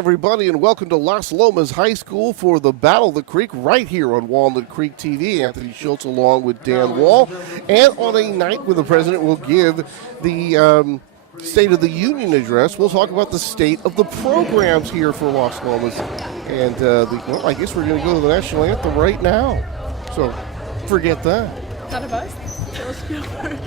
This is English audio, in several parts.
everybody, and welcome to Las Lomas High School for the Battle of the Creek right here on Walnut Creek TV. Anthony Schultz along with Dan Wall. And on a night when the president will give the State of the Union address, we'll talk about the state of the programs here for Las Lomas. And well, I guess we're going to go to the national anthem right now. So forget that. Not a bus? Let's go for it.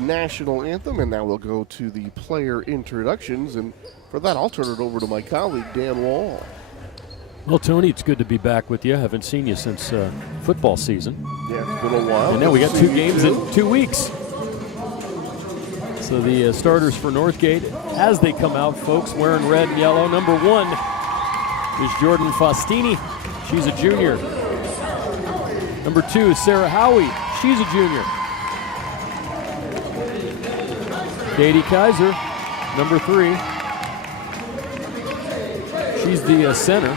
National anthem, and now we'll go to the player introductions, and for that I'll turn it over to my colleague Dan Wall. Well, Tony, it's good to be back with you. I haven't seen you since football season. Yeah, it's been a while. And now we got 2 games in 2 weeks. So the starters for Northgate, as they come out, folks, wearing red and yellow. Number 1 is Jordan Faustini. She's a junior. Number 2 is Sarah Howie. She's a junior. Katie Kaiser, number 3. She's the center.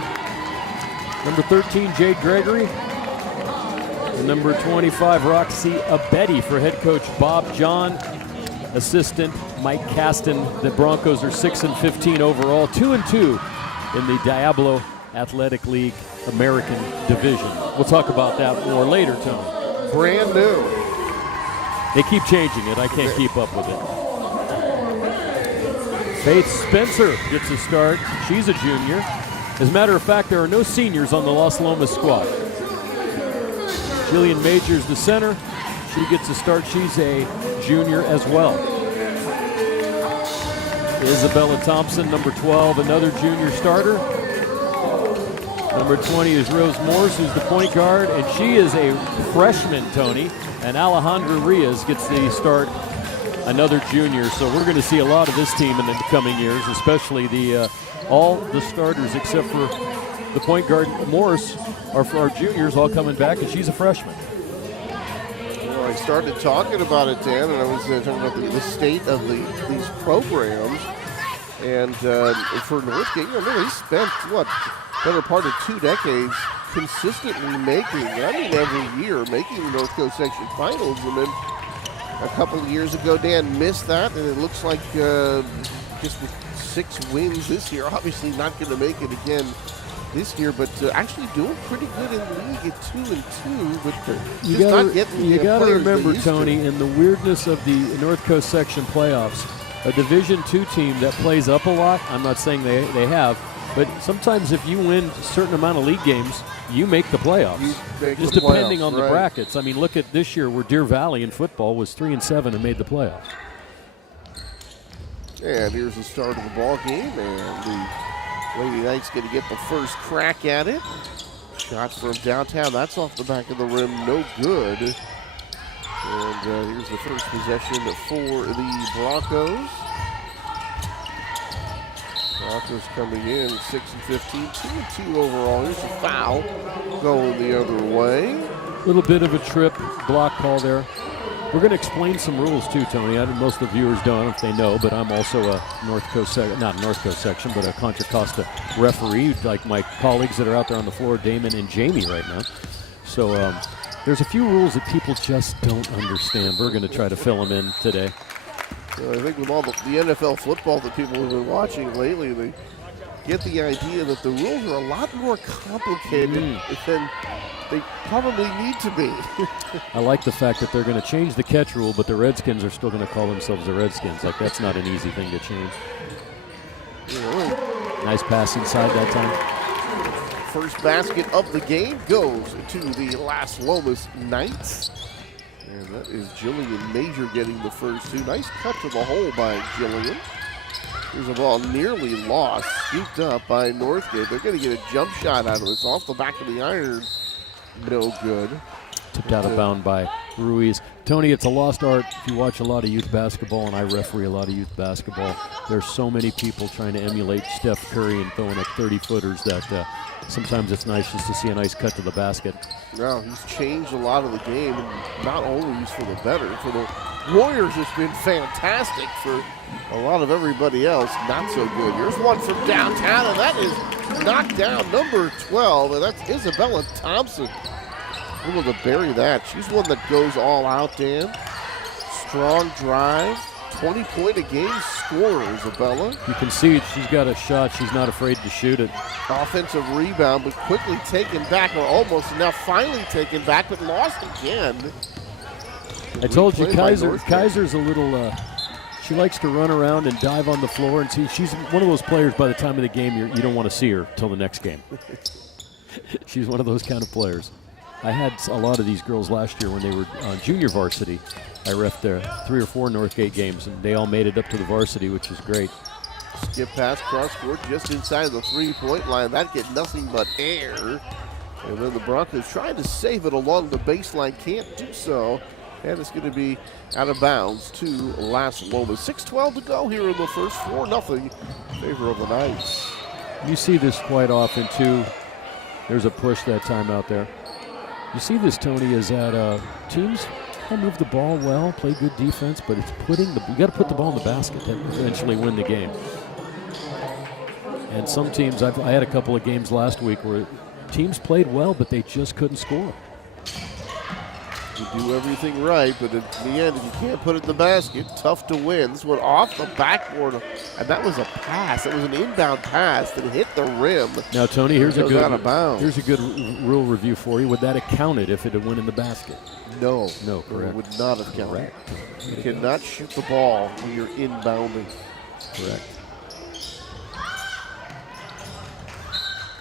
Number 13, Jade Gregory. And number 25, Roxy Abedi for head coach Bob John. Assistant Mike Caston. The Broncos are 6-15 overall, 2-2 in the Diablo Athletic League American Division. We'll talk about that more later, Tony. Brand new. They keep changing it. I can't keep up with it. Faith Spencer gets a start. She's a junior. As a matter of fact, there are no seniors on the Las Lomas squad. Jillian Majors, the center. She gets a start. She's a junior as well. Isabella Thompson, number 12, another junior starter. Number 20 is Rose Morse, who's the point guard, and she is a freshman, Tony. And Alejandra Rios gets the start, another junior. So we're going to see a lot of this team in the coming years, especially all the starters except for the point guard Morris are for our juniors, all coming back, and she's a freshman. Well, I started talking about it, Dan, and I was talking about the state of these programs. And for Northgate, they spent, better part of 2 decades consistently making, every year, making the North Coast Section Finals. And then a couple of years ago, Dan missed that, and it looks like just with 6 wins this year, obviously not going to make it again this year, but actually doing pretty good in the league at 2-2, but just not getting you got to players remember, Tony, in the weirdness of the North Coast Section playoffs, a Division II team that plays up a lot, I'm not saying they have, but sometimes if you win a certain amount of league games, you make the playoffs. Just depending on the brackets. I mean, look at this year where Deer Valley in football was 3-7 and made the playoffs. And here's the start of the ball game, and the Lady Knights going to get the first crack at it. Shot from downtown, that's off the back of the rim, no good. And here's the first possession for the Broncos. Broncos coming in 6-15, 2-2 overall. Here's a foul going the other way. A little bit of a trip block call there. We're going to explain some rules too, Tony. Most of the viewers don't if they know, but I'm also a not North Coast section, but a Contra Costa referee, like my colleagues that are out there on the floor, Damon and Jamie right now. So there's a few rules that people just don't understand. We're going to try to fill them in today. I think with all the NFL football that people have been watching lately, they get the idea that the rules are a lot more complicated than they probably need to be. I like the fact that they're going to change the catch rule, but the Redskins are still going to call themselves the Redskins. Like, that's not an easy thing to change. Nice pass inside that time. First basket of the game goes to the Las Lomas Knights. And that is Jillian Major getting the first two. Nice cut to the hole by Jillian. Here's a ball nearly lost, scooped up by Northgate. They're going to get a jump shot out of this off the back of the iron. No good. Tipped out of bound by Ruiz. Tony, it's a lost art. If you watch a lot of youth basketball, and I referee a lot of youth basketball, there's so many people trying to emulate Steph Curry and throwing up 30-footers that sometimes it's nice just to see a nice cut to the basket. Now, he's changed a lot of the game, and not always for the better. For the Warriors, it's been fantastic. For a lot of everybody else, not so good. Here's one from downtown, and that is knocked down, number 12, and that's Isabella Thompson. Able to bury that. She's one that goes all out, Dan. Strong drive. 20-point-a-game scorer, Isabella. You can see she's got a shot. She's not afraid to shoot it. Offensive rebound, but quickly taken back, or almost now finally taken back, but lost again. I told you, Kaiser's a little, she likes to run around and dive on the floor, and see, she's one of those players by the time of the game you don't want to see her till the next game. She's one of those kind of players. I had a lot of these girls last year when they were junior varsity. I reffed there 3 or 4 Northgate games, and they all made it up to the varsity, which is great. Skip pass, cross court, just inside the three-point line. That get nothing but air. And then the Broncos trying to save it along the baseline, can't do so. And it's going to be out of bounds to Las Lomas. 6:12 to go here in the first, 4-0 in favor of the Knights. You see this quite often, too. There's a push that time out there. You see this, Tony, is that teams move the ball well, play good defense, but it's you got to put the ball in the basket to eventually win the game. And some teams, I had a couple of games last week where teams played well, but they just couldn't score. You do everything right, but in the end, if you can't put it in the basket, tough to win. This one off the backboard, and that was a pass. It was an inbound pass that hit the rim. Now, Tony, here's a good rule review for you. Would that have counted if it had went in the basket? No. No, correct. It would not have counted. Correct. You cannot shoot the ball when you're inbounding. Correct.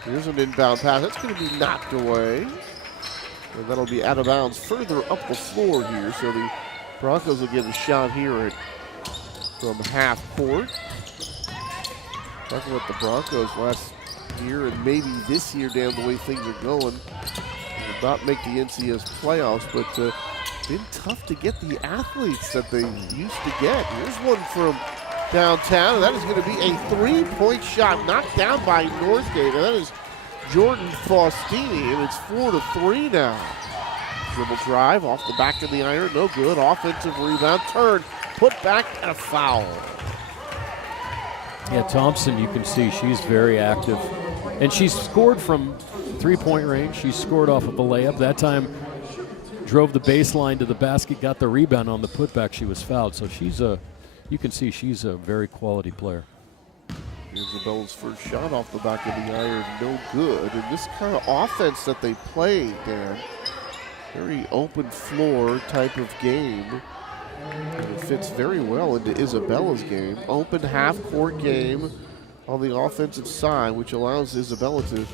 Here's an inbound pass. That's going to be knocked away. And that'll be out of bounds further up the floor here. So the Broncos will get a shot here from half court. Talking about the Broncos last year and maybe this year, Dan, the way things are going, will not make the NCS playoffs, but been tough to get the athletes that they used to get. Here's one from downtown, and that is going to be a three-point shot knocked down by Northgate, and that is Jordan Faustini, and it's 4-3 now. Dribble drive off the back of the iron, no good. Offensive rebound, turn, put back, and a foul. Yeah, Thompson, you can see she's very active. And she's scored from three-point range. She scored off of a layup. That time drove the baseline to the basket, got the rebound on the putback. She was fouled. So you can see she's a very quality player. Isabella's first shot off the back of the iron, no good. And this kind of offense that they play, Dan, very open floor type of game. And it fits very well into Isabella's game. Open half-court game on the offensive side, which allows Isabella to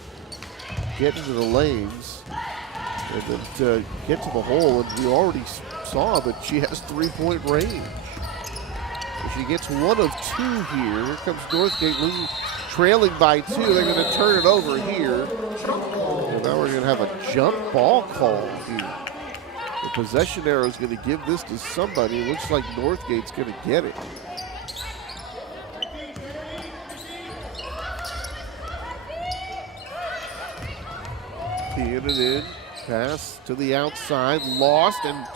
get into the lanes and then to get to the hole. And we already saw that she has three-point range. If she gets one of two here, here comes Northgate trailing by 2. They're going to turn it over here. And now we're going to have a jump ball call here. The possession arrow is going to give this to somebody. It looks like Northgate's going to get it. Peeing it in. Pass to the outside. Lost, and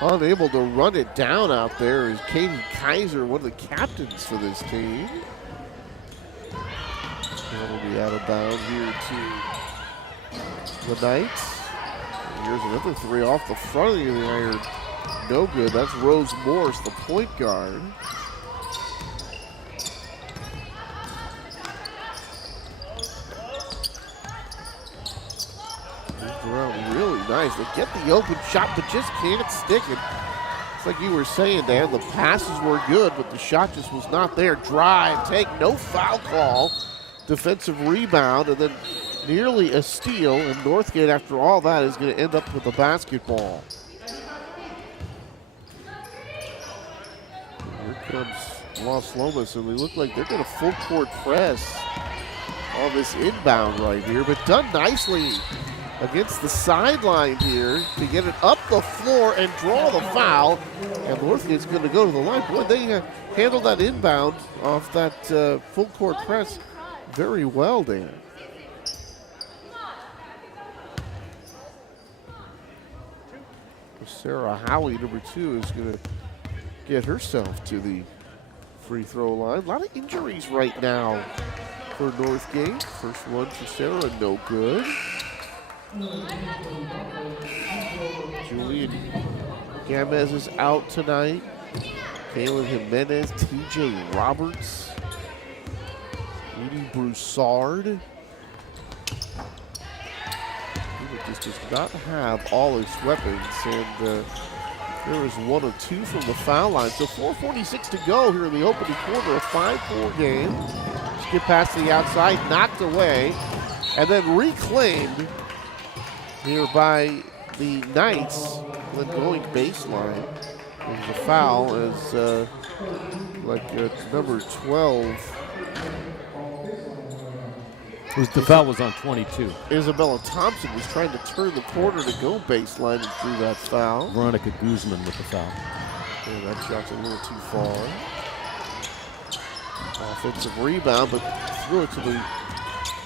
unable to run it down out there is Katie Kaiser, one of the captains for this team. That'll be out of bounds here to the Knights. And here's another three off the front of the iron. No good. That's Rose Morse, the point guard. Moved around really nice. They get the open shot, but just can't stick it. It's like you were saying, Dan, the passes were good, but the shot just was not there. Drive, take, no foul call. Defensive rebound, and then nearly a steal. And Northgate, after all that, is going to end up with the basketball. Here comes Las Lomas, and they look like they're going to full court press on this inbound right here, but done nicely against the sideline here to get it up the floor and draw the foul. And Northgate's going to go to the line. Boy, they handled that inbound off that full court press very well, Dan. Sarah Howie, number 2, is going to get herself to the free throw line. A lot of injuries right now for Northgate. First one for Sarah, no good. Julian Gamez is out tonight. Kaylin Jimenez, TJ Roberts, Edie Broussard. He just does not have all his weapons, and there is 1 of 2 from the foul line. So 4:46 to go here in the opening quarter, a 5-4 game. Skip pass to the outside, knocked away, and then reclaimed here by the Knights. Then going baseline. There's a foul as number 12. The foul was on 22. Isabella Thompson was trying to turn the corner to go baseline and drew that foul. Veronica Guzman with the foul. Yeah, that shot's a little too far. Offensive rebound, but threw it to the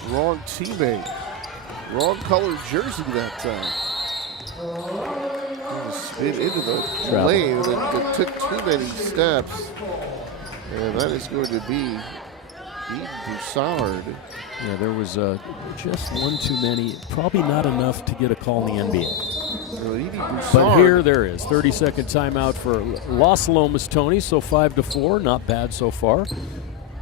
wrong teammate. Wrong colored jersey that time. Spin into the lane and then took too many steps. And that is going to be Eden Broussard. Yeah, there was just one too many. Probably not enough to get a call in the NBA. But here there is. 30-second timeout for Las Lomas, Tony. So 5-4, not bad so far.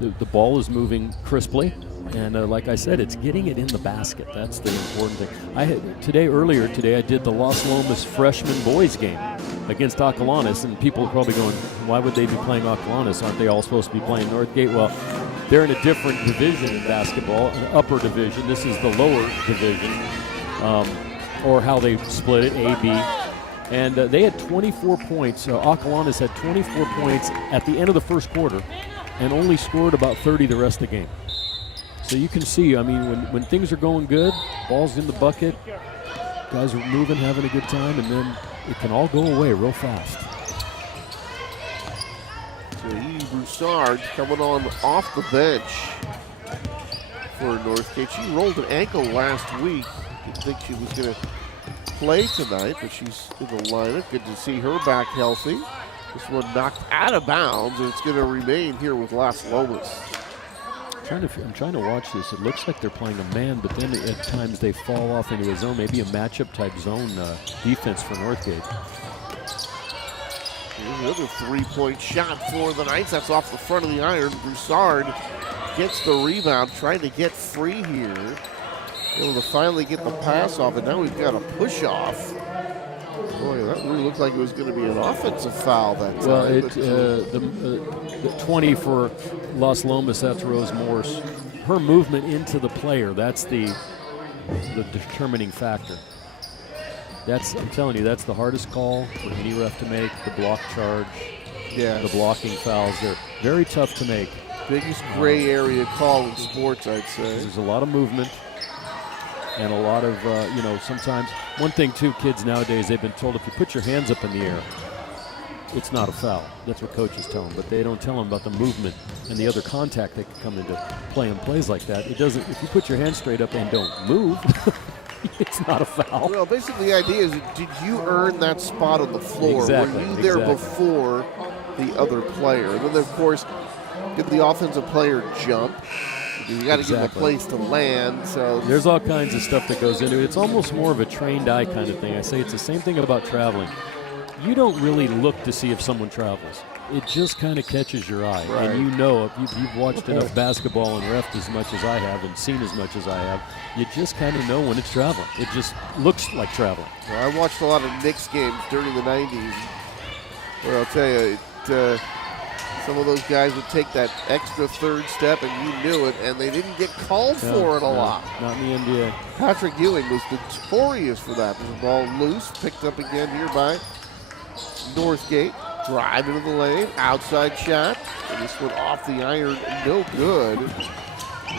The ball is moving crisply. And like I said, it's getting it in the basket. That's the important thing. Earlier today, I did the Las Lomas freshman boys game against Acalanes, and people are probably going, why would they be playing Acalanes? Aren't they all supposed to be playing Northgate? Well, they're in a different division in basketball, an upper division. This is the lower division, or how they split it, A, B. And they had 24 points. Acalanes had 24 points at the end of the first quarter and only scored about 30 the rest of the game. So you can see, I mean, when things are going good, ball's in the bucket, guys are moving, having a good time, and then it can all go away real fast. So Edie Broussard coming on off the bench for Northgate. She rolled an ankle last week. Didn't think she was going to play tonight, but she's in the lineup. Good to see her back healthy. This one knocked out of bounds, and it's going to remain here with Las Lomas. I'm trying to watch this. It looks like they're playing a man, but then at times they fall off into a zone, maybe a matchup type zone defense for Northgate. Here's another three-point shot for the Knights. That's off the front of the iron. Broussard gets the rebound, trying to get free here. Able to finally get the pass off, and now we've got a push-off. Boy, that really looked like it was going to be an offensive foul that time. Well, the 20 for Las Lomas, that's Rose Morse. Her movement into the player, that's the determining factor. I'm telling you, that's the hardest call for any ref to make, the block charge, the blocking fouls. They're very tough to make. Biggest gray area call in sports, I'd say. There's a lot of movement and a lot of, sometimes. One thing, too, kids nowadays, they've been told if you put your hands up in the air, it's not a foul. That's what coaches tell them. But they don't tell them about the movement and the other contact that can come into play in plays like that. It doesn't. If you put your hands straight up and don't move, it's not a foul. Well, basically the idea is, did you earn that spot on the floor? Exactly, Were you there before the other player? And then, of course, did the offensive player jump? You got to give him a place to land. So there's all kinds of stuff that goes into it. It's almost more of a trained eye kind of thing. I say it's the same thing about traveling. You don't really look to see if someone travels. It just kind of catches your eye. Right. And you know, if you've watched enough basketball and reffed as much as I have and seen as much as I have, you just kind of know when it's traveling. It just looks like traveling. Well, I watched a lot of Knicks games during the 90s. Well, I'll tell you, some of those guys would take that extra third step, and you knew it, and they didn't get called for it a lot. Not in the NBA. Patrick Ewing was notorious for that. The ball loose, picked up again here by Northgate. Drive into the lane, outside shot, and this one off the iron, no good.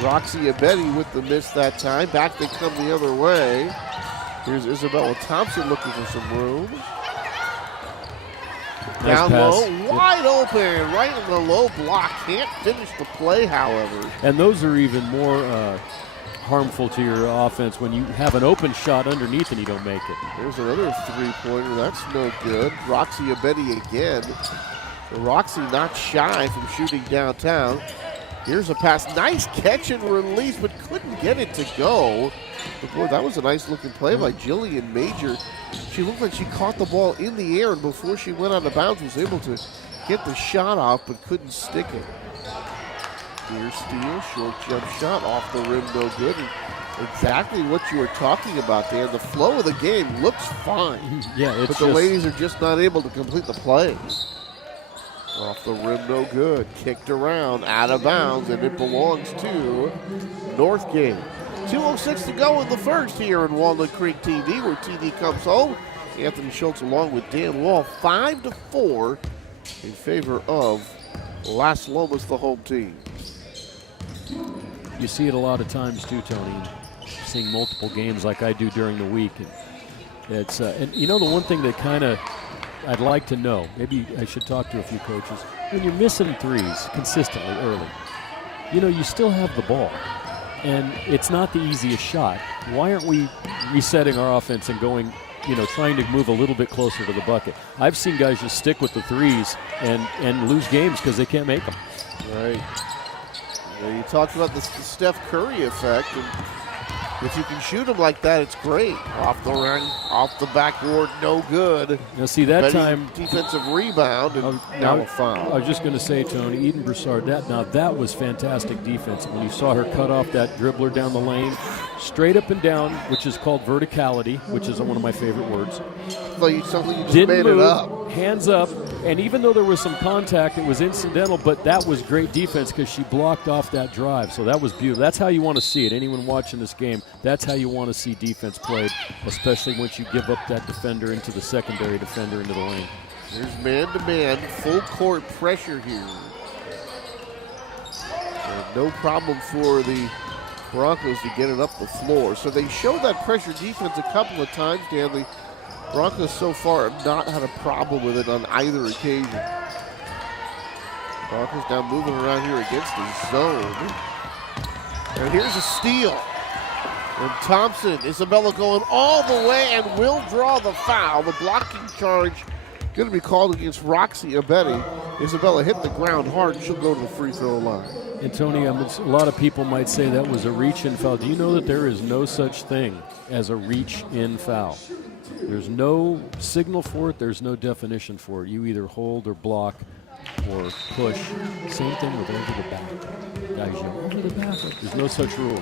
Roxy Abedi with the miss that time. Back they come the other way. Here's Isabella Thompson looking for some room. Nice Down pass. low, wide open, right in the low block. Can't finish the play, however. And those are even more harmful to your offense when you have an open shot underneath and you don't make it. There's another three-pointer. That's no good. Roxy Abedi again. So Roxy not shy from shooting downtown. Here's a pass. Nice catch and release, but couldn't get it to go. But boy, that was a nice-looking play by Jillian Major. She looked like she caught the ball in the air, and before she went out of bounds, was able to get the shot off, but couldn't stick it. Near steal, short jump shot, off the rim, no good. And exactly what you were talking about there. The flow of the game looks fine. Yeah, it's but the ladies are just not able to complete the play. Off the rim, no good. Kicked around, out of bounds, and it belongs to Northgate. 2:06 to go in the first here in Walnut Creek TV, where TV comes home. Anthony Schultz along with Dan Wall, 5-4 in favor of Las Lomas, the home team. You see it a lot of times too, Tony, seeing multiple games like I do during the week. And it's and you know, the one thing that kind of I'd like to know, maybe I should talk to a few coaches, when you're missing threes consistently early, you know, you still have the ball. And it's not the easiest shot. Why aren't we resetting our offense and going, you know, trying to move a little bit closer to the bucket? I've seen guys just stick with the threes and lose games because they can't make them. Right. You talked about the Steph Curry effect, and if you can shoot them like that, it's great. Off the ring, off the backboard, no good. Now, see, that time defensive rebound, and now a foul. I was just going to say, Tony, Eden Broussard, that was fantastic defense. When you saw her cut off that dribbler down the lane, straight up and down, which is called verticality, which is one of my favorite words. Something you just Didn't made move, it up. Hands up, and even though there was some contact, it was incidental, but that was great defense because she blocked off that drive. So that was beautiful. That's how you want to see it. Anyone watching this game, that's how you want to see defense played, especially once you give up that defender into the secondary defender into the lane. There's man-to-man, full court pressure here. And no problem for the Broncos to get it up the floor. So they showed that pressure defense a couple of times, Dan. The Broncos so far have not had a problem with it on either occasion. Broncos now moving around here against the zone. And here's a steal. And Thompson, Isabella going all the way and will draw the foul. The blocking charge going to be called against Roxy Abedi. Isabella hit the ground hard, and she'll go to the free throw line. And Tony, a lot of people might say that was a reach-in foul. Do you know that there is no such thing as a reach-in foul? There's no signal for it. There's no definition for it. You either hold or block or push. Same thing with over the back. Guys yell, over the back. There's no such rule.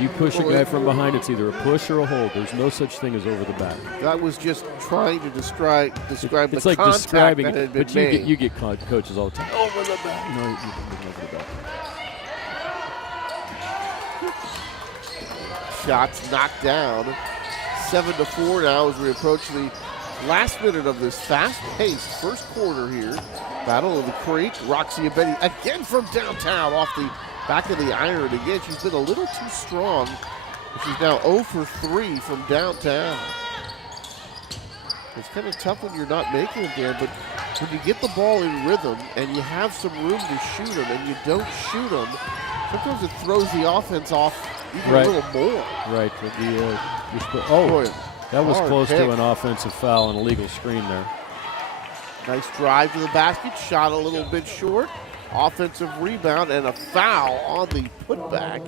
You push a guy from behind, it's either a push or a hold. There's no such thing as over the back. That was just trying to describe it's the like contact describing that had it, been but made. you get coaches all the time. Over the back. No, you get over the back. Shots knocked down. 7-4 now as we approach the last minute of this fast-paced first quarter here. Battle of the Creek. Roxy Abedi again from downtown off the back of the iron again. She's been a little too strong. She's now 0 for 3 from downtown. It's kind of tough when you're not making them, Dan, but when you get the ball in rhythm and you have some room to shoot them and you don't shoot them, sometimes it throws the offense off even Right. a little more. Right. Boy, that was hard close pick. to an offensive foul and illegal screen there. Nice drive to the basket, shot a little bit short. Offensive rebound and a foul on the putback.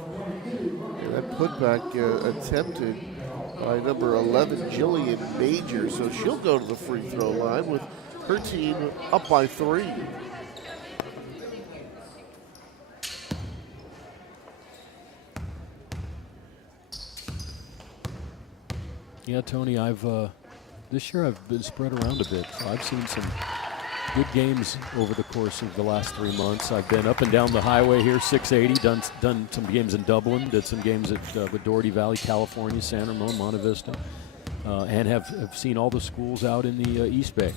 And that putback attempted by number 11, Jillian Major. So she'll go to the free throw line with her team up by 3. Yeah, Tony, this year I've been spread around a bit. So I've seen some good games over the course of the last 3 months. I've been up and down the highway here, 680, done some games in Dublin, did some games at Doherty Valley, California, San Ramon, Monte Vista, and have seen all the schools out in the East Bay.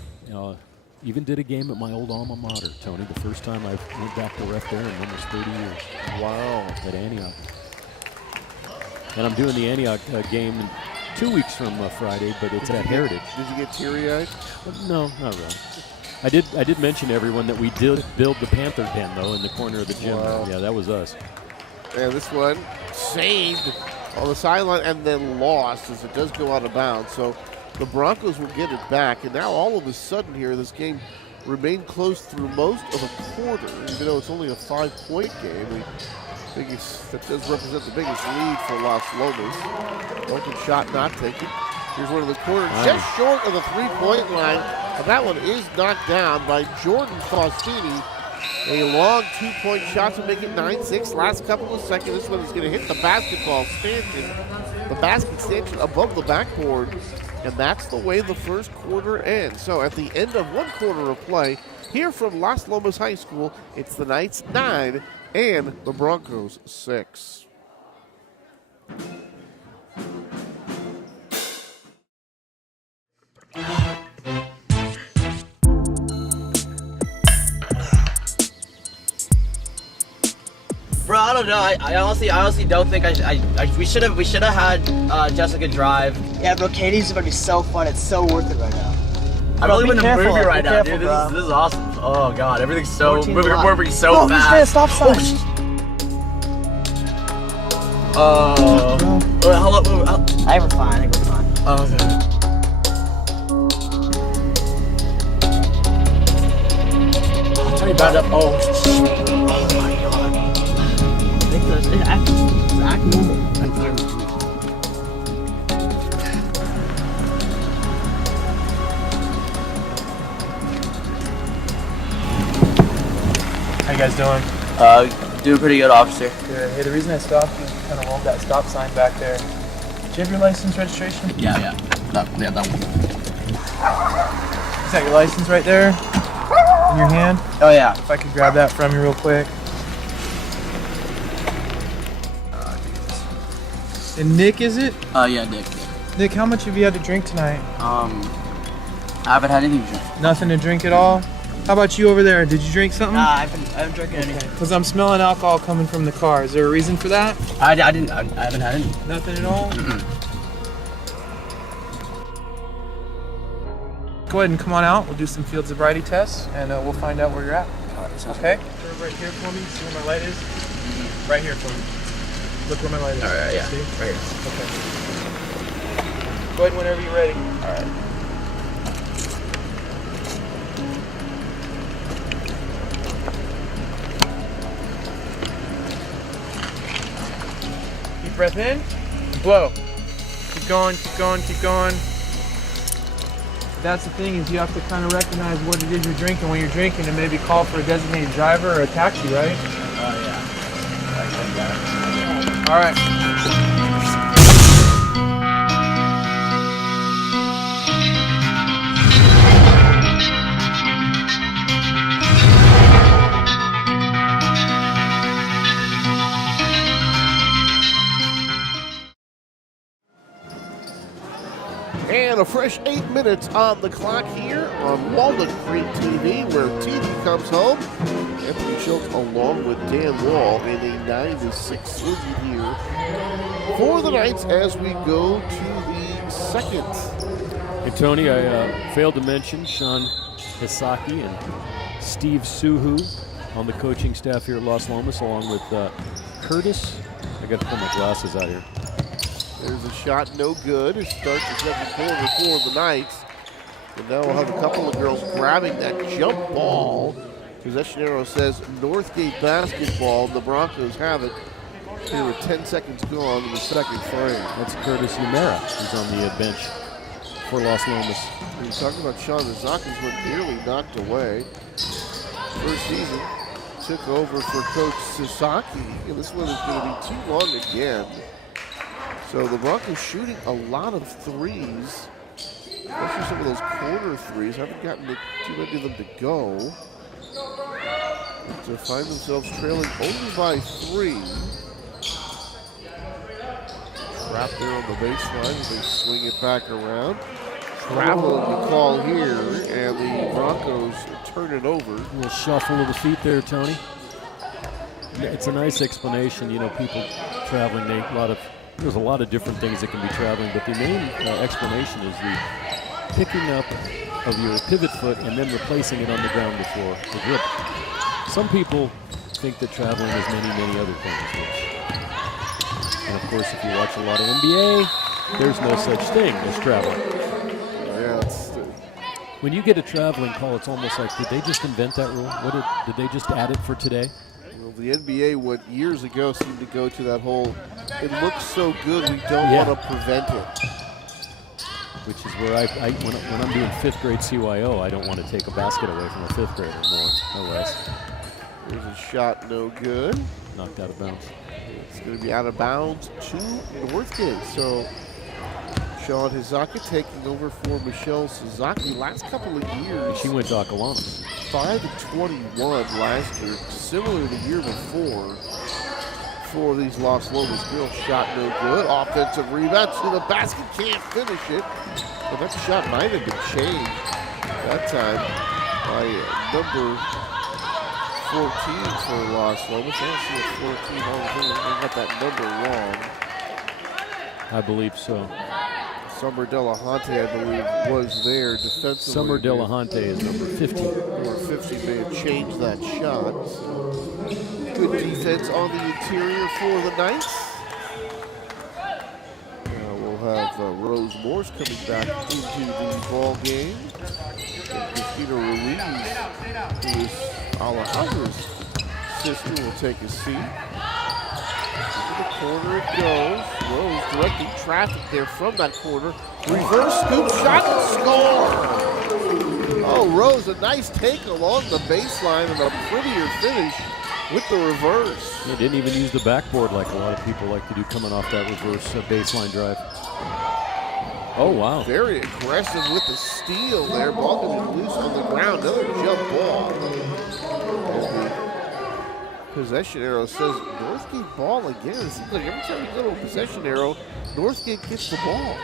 Even did a game at my old alma mater, Tony, the first time I went back to rep there in almost 30 years. Wow. At Antioch. And I'm doing the Antioch game in 2 weeks from Friday, but it's at Heritage. Did you get teary-eyed? No, not really. I did mention to everyone that we did build the Panther Den, though, in the corner of the gym. Wow. Yeah, that was us. And this one saved on the sideline and then lost as it does go out of bounds. So the Broncos will get it back. And now all of a sudden here, this game remained close through most of a quarter, even though it's only a 5-point game. That does represent the biggest lead for Las Lomas. Open shot not taken. Here's one of the corners, just short of the 3-point line. And that one is knocked down by Jordan Faustini. A long 2-point shot to make it 9-6. Last couple of seconds, this one is going to hit the basketball stanchion, the basket stanchion above the backboard. And that's the way the first quarter ends. So at the end of one quarter of play, here from Las Lomas High School, it's the Knights 9 and the Broncos 6. Bro, I don't know. I honestly don't think we should have had Jessica drive. Yeah, bro, Katie's about to be so fun. It's so worth it right now. I'm Bro, really in be the movie careful, right be now, careful, dude. bro. This is awesome. Oh god, everything's so 14 moving left. so Bro, fast. he's gonna stop sign. Hello. I think we're fine. I think we're fine. Okay. Tell me about it. Oh my god. I think it's act normal. How you guys doing? Doing pretty good, officer. Good. Hey, the reason I stopped you kind of rolled that stop sign back there. Do you have your license registration? Yeah. That one. Is that your license right there? In your hand? Oh yeah. If I could grab that from you real quick. And Nick, is it? Yeah, Nick. Nick, how much have you had to drink tonight? I haven't had anything to drink. Nothing to drink at all? How about you over there? Did you drink something? Nah, I haven't drinking anything. Because I'm smelling alcohol coming from the car. Is there a reason for that? I haven't had any. Nothing at all? Go ahead and come on out. We'll do some field sobriety tests, and we'll find out where you're at. Okay? Turn right here for me. See where my light is? Right here for me. Look where my light is. All right, yeah. See? Right here. Okay. Go ahead whenever you're ready. All right. Deep breath in. Blow. Keep going, keep going, keep going. That's the thing, is you have to kind of recognize what it is you're drinking when you're drinking and maybe call for a designated driver or a taxi, right? Oh yeah. All right. And a fresh 8 minutes on the clock here on Walnut Creek TV, where TV comes home. Anthony Schultz along with Dan Wall in a 9-6 lead here for the Knights as we go to the second. Hey, Tony, I failed to mention Sean Hisaki and Steve Suhu on the coaching staff here at Los Lomas, along with Curtis. I got to pull my glasses out here. There's a shot, no good. It starts the second quarter for the Knights. And now we'll have a couple of girls grabbing that jump ball. Possession arrow says Northgate basketball. The Broncos have it here with 10 seconds gone in the second frame. That's Curtis Umera, who's on the bench for Las Lomas. We were talking about Sean Mizaki's one nearly knocked away. First season, took over for Coach Sasaki, and this one is going to be too long again. So the Broncos shooting a lot of threes, especially some of those corner threes. Haven't gotten too many of them to go. To find themselves trailing only by 3. Trap there on the baseline as they swing it back around. Travel the call here, and the Broncos turn it over. A little shuffle of the feet there, Tony. It's a nice explanation. You know, people traveling, there's a lot of different things that can be traveling, but the main explanation is the picking up of your pivot foot and then replacing it on the ground before the grip. Some people think that traveling is many, many other things. And of course, if you watch a lot of NBA, there's no such thing as traveling. Yeah, when you get a traveling call, it's almost like, did they just invent that rule? Did they just add it for today? Well, the NBA went years ago seemed to go to that whole, it looks so good we don't want to prevent it. Which is where when I'm doing 5th grade CYO, I don't want to take a basket away from a 5th grader more, no less. There's a shot, no good. Knocked out of bounds. It's going to be out of bounds to Northgate. So Sean Hizaka taking over for Michelle Suzuki. Last couple of years, she went to Acalanes. 5-21 last year, similar to the year before. For these Las Lomas girls, shot no good. Offensive rebound to the basket, can't finish it. But that shot might have been changed that time by number 14 for Las Lomas. I don't see a 14 on the thing. I got that number wrong. I believe so. Summer Delahunty, I believe, was there defensively. Summer Delahunty is number 15. Number 15 may have changed that shot. Good defense on the interior for the Knights. Now we'll have Rose Morse coming back into the ball game. And Christina Ruiz, who is Alejandra's sister, will take a seat. To the corner it goes. Rose directing traffic there from that corner. Reverse scoop shot and score! Oh, Rose, a nice take along the baseline and a prettier finish with the reverse. He didn't even use the backboard like a lot of people like to do coming off that reverse baseline drive. Oh, wow. Very aggressive with the steal there. Ball going loose on the ground. Another jump ball. And the possession arrow says Northgate ball again. It seems like every time you go to a possession arrow, Northgate gets the ball.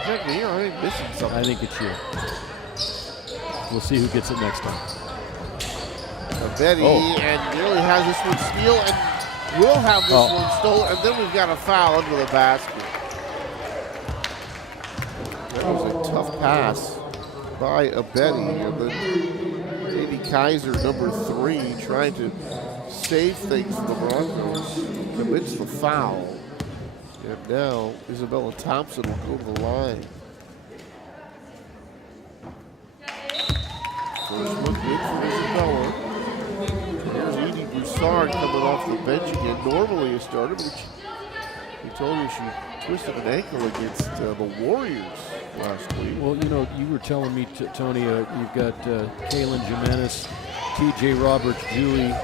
Exactly here, I ain't missing something. I think it's you. We'll see who gets it next time. Betty and nearly has this one steal and will have this one stolen, and then we've got a foul under the basket. That was a tough pass by Betty, and then Katie Kaiser, number 3, trying to save things for the Broncos, commits the foul. And now Isabella Thompson will go to the line. First one good for Isabella. Here's Edie Broussard coming off the bench again. Normally a starter, but he told me she twisted an ankle against the Warriors last week. Well, you know, you were telling me, Tony, you've got Kaylin Jimenez, T.J. Roberts, Julie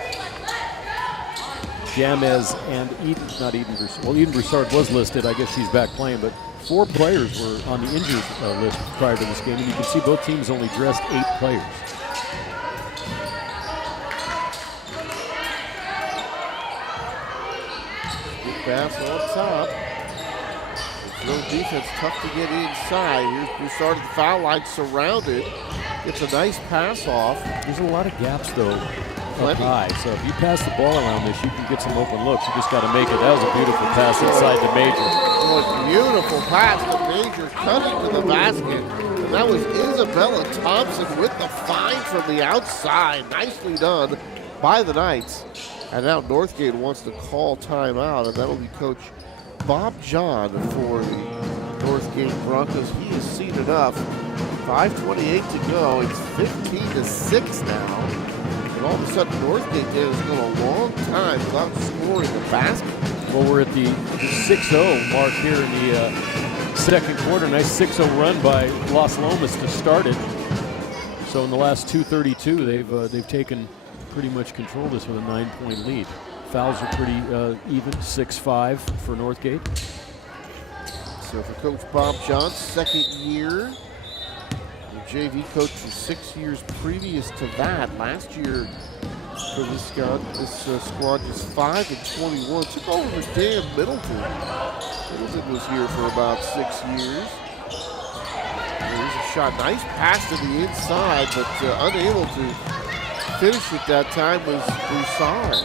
Jamez, and Eden Broussard. Well, Eden Broussard was listed. I guess she's back playing, but 4 players were on the injured list prior to this game, and you can see both teams only dressed 8 players. Pass on top. It's no defense, tough to get inside. Here's Broussard at the foul line, surrounded. Gets a nice pass off. There's a lot of gaps, though, up high. So if you pass the ball around this, you can get some open looks. You just got to make it. That was a beautiful pass inside to Major. Oh, beautiful pass to Major, cutting to the basket. And that was Isabella Thompson with the find from the outside. Nicely done by the Knights. And now Northgate wants to call timeout, and that'll be Coach Bob John for the Northgate Broncos. He is seated up. 5:28 to go. It's 15-6 now. And all of a sudden, Northgate has gone a long time without scoring a basket. Well, we're at the 6-0 mark here in the second quarter. Nice 6-0 run by Las Lomas to start it. So in the last 2:32, they've taken pretty much control of this with a 9-point lead. Fouls are pretty even, 6-5 for Northgate. So for Coach Bob John, second year. The JV coach for 6 years previous to that. Last year for this squad was 5-21. Took over for Dan Middleton. Middleton was here for about 6 years. There's a shot, nice pass to the inside, but unable to finish it that time was Broussard.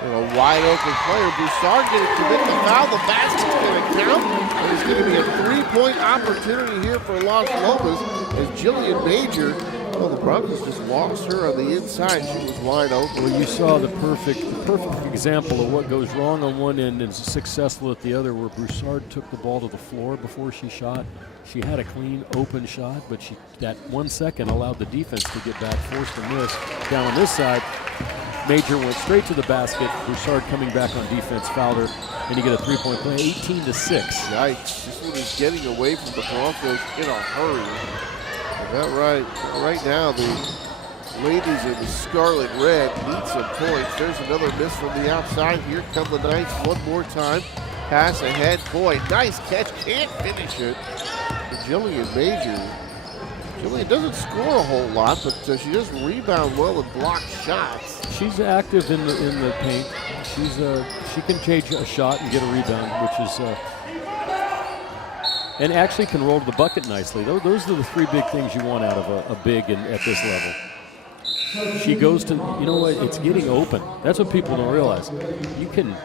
And a wide open player. Broussard going to commit the foul. The basket's going to count. And it's going to be a 3-point opportunity here for Las Lomas as Jillian Major, well, the Broncos just lost her on the inside. She was wide open. Well, you saw the perfect example of what goes wrong on one end and is successful at the other, where Broussard took the ball to the floor before she shot. She had a clean, open shot, but that 1 second allowed the defense to get back, forced a miss. Down on this side, Major went straight to the basket. Broussard coming back on defense, fouled her, and you get a 3-point play, 18-6. Yikes, this one is getting away from the Broncos in a hurry. Right now, the ladies in the scarlet red need some points. There's another miss from the outside. Here come the Knights one more time. Pass ahead, boy, nice catch, can't finish it. Jillian Major. Jillian doesn't score a whole lot, but she does rebound well and block shots. She's active in the paint. She can change a shot and get a rebound, which is and actually can roll to the bucket nicely. Those are the three big things you want out of a big at this level. She goes to, you know what, it's getting open. That's what people don't realize. You can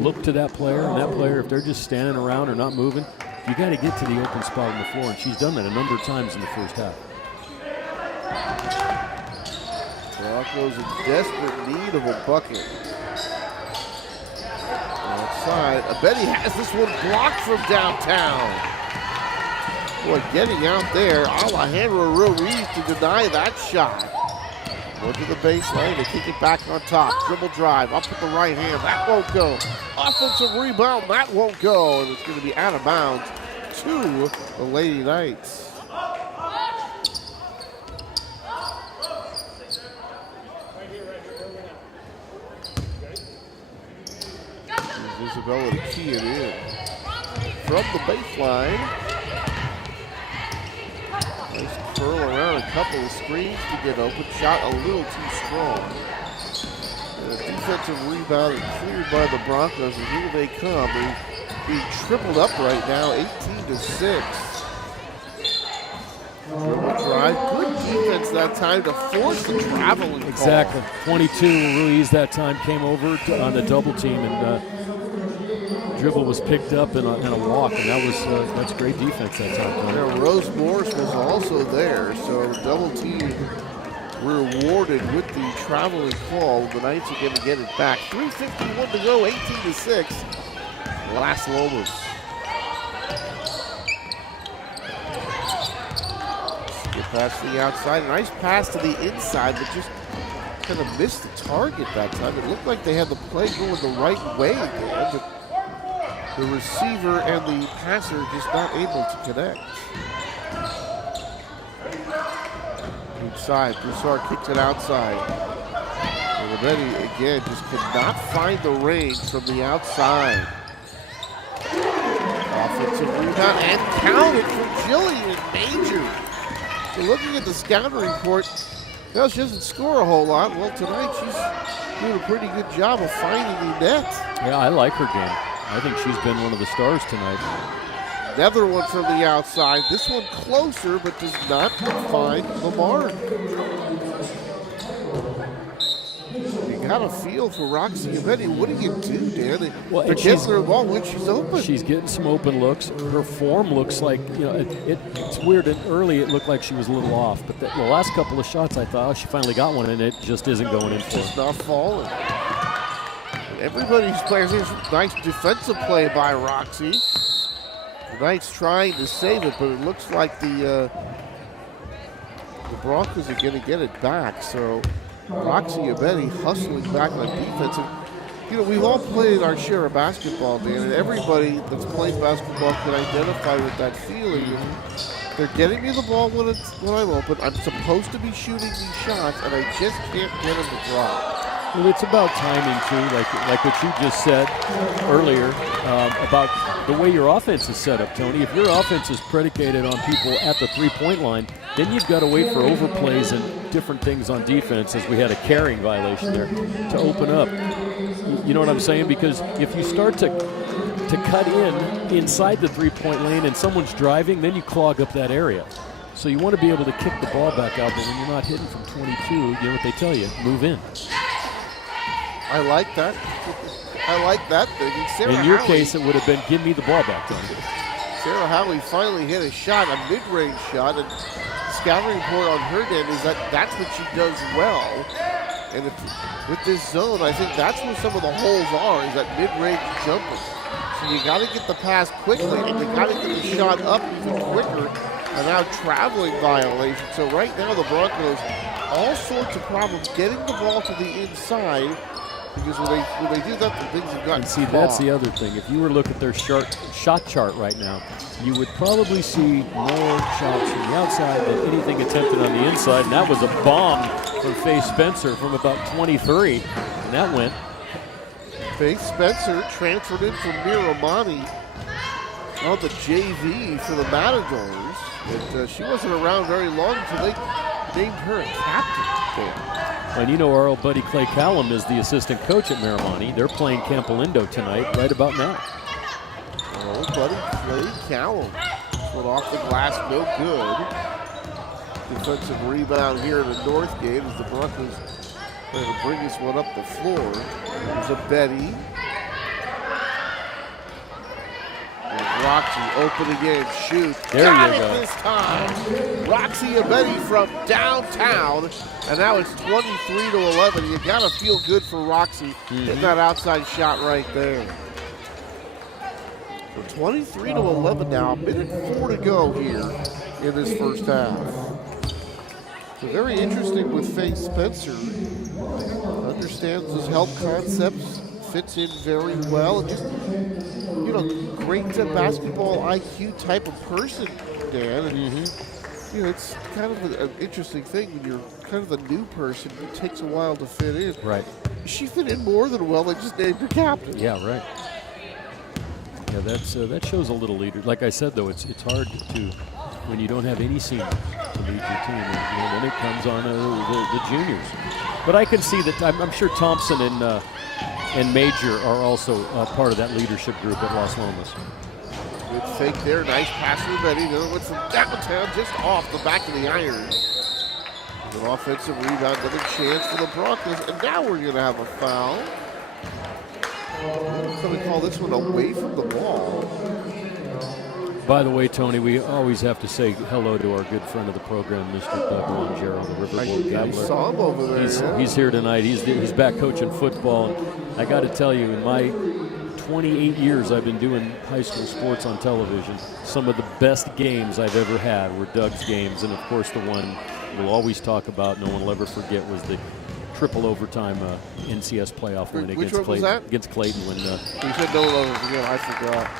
look to that player, and that player, if they're just standing around or not moving, you got to get to the open spot on the floor, and she's done that a number of times in the first half. Broncos in desperate need of a bucket. Outside, Betty has this one blocked from downtown. Boy, getting out there, Alejandra Ruiz to deny that shot. Go to the baseline, they kick it back on top. Dribble drive, up with the right hand, that won't go. Offensive rebound, that won't go. And it's going to be out of bounds to the Lady Knights. Isabella to key it in. From the baseline. Nice curl around a couple of screens to get open. Shot a little too strong. And a defensive rebound and cleared by the Broncos, and here they come. They're being tripled up right now, 18-6. Dribble drive, good defense that time to force the traveling call. Exactly. 22 Ruiz that time came over on the double team, and dribble was picked up in a walk, and that's great defense that time. Yeah, Rose Morris was also there, so double team rewarded with the traveling call. The Knights are going to get it back. 3:51 to go, 18-6. Las Lomas. Get past the outside. Nice pass to the inside, but just kind of missed the target that time. It looked like they had the play going the right way again, but the receiver and the passer just not able to connect. Inside, Broussard kicks it outside. And Betty again just could not find the range from the outside. Offensive rebound and counted for Jillian Major. So looking at the scouting report, well, she doesn't score a whole lot. Well, tonight she's doing a pretty good job of finding the net. Yeah, I like her game. I think she's been one of the stars tonight. Another one from the outside. This one closer, but does not find the mark. You got a feel for Roxy Betty. What do you do, Dan? Well, they're getting her ball when she's open. She's getting some open looks. Her form looks like, it's weird. And early it looked like she was a little off, but the last couple of shots I thought, she finally got one, and it just isn't going in for her. Just not falling. everybody's players. There's a nice defensive play by Roxy. The Knights trying to save it, but it looks like the Broncos are going to get it back. So Roxy Abedi hustling back on defense. And, you know, we've all played our share of basketball, Dan, and everybody that's played basketball can identify with that feeling. They're getting me the ball when I'm open. I'm supposed to be shooting these shots, and I just can't get them to drop. Well, it's about timing too, like what you just said earlier about the way your offense is set up, Tony. If your offense is predicated on people at the three-point line, then you've got to wait for overplays and different things on defense, as we had a carrying violation there, to open up. You know what I'm saying? Because if you start to cut inside the three-point lane and someone's driving, then you clog up that area. So you want to be able to kick the ball back out, but when you're not hitting from 22, you know what they tell you, move in. I like that. I like that thing. In your case, it would have been, give me the ball back, Tony. Sarah Howley finally hit a shot, a mid-range shot, and scouting report on her end is that's what she does well. And with this zone, I think that's where some of the holes are, is that mid-range jumping. So you got to get the pass quickly, and you got to get the shot up even quicker. And now traveling violation. So right now the Broncos, all sorts of problems getting the ball to the inside, because when they do that, the things have gotten see, that's the other thing. If you were to look at their shot chart right now, you would probably see more shots from the outside than anything attempted on the inside. And that was a bomb from Faye Spencer from about 23, and that went. Faith Spencer transferred in from Miramani on the JV for the Matadors. And she wasn't around very long until they named her a captain there. And you know our old buddy Clay Callum is the assistant coach at Miramani. They're playing Campolindo tonight, right about now. Our old buddy Clay Callum. Put off the glass, no good. Defensive rebound here in the Northgate as the Broncos trying to bring this one up the floor. There's a Betty. And Roxy open again, shoot. There Got you it go. this time. Roxy Abedi from downtown. And now it's 23-11. You got to feel good for Roxy hitting that outside shot right there. So 23-11 now. A minute 4 to go here in this first half. So very interesting with Faye Spencer. Understands his help concepts, fits in very well. And just, you know, great basketball IQ type of person, Dan. And, you know, it's kind of an interesting thing when you're kind of a new person. It takes a while to fit in. Right. She fit in more than well. They just named her captain. Yeah, right. Yeah, that shows a little leader. Like I said, though, it's hard to, when you don't have any seniors to lead your team. And, you know, then it comes on the juniors. But I can see that. I'm sure Thompson and Major are also part of that leadership group at Las Lomas. Good fake there. Nice pass to Betty. The other one from downtown, just off the back of the iron. An offensive rebound, another chance for the Broncos. And now we're going to have a foul. I'm going to call this one away from the ball. By the way, Tony, we always have to say hello to our good friend of the program, Mr. Doug Longero, the Riverboat Gambler. I saw him over there. He's here tonight. He's back coaching football. And I got to tell you, in my 28 years I've been doing high school sports on television, some of the best games I've ever had were Doug's games. And, of course, the one we'll always talk about, no one will ever forget, was the triple overtime NCS playoff win against one Clayton. was that? Against Clayton when You said no one will ever forget. I forgot.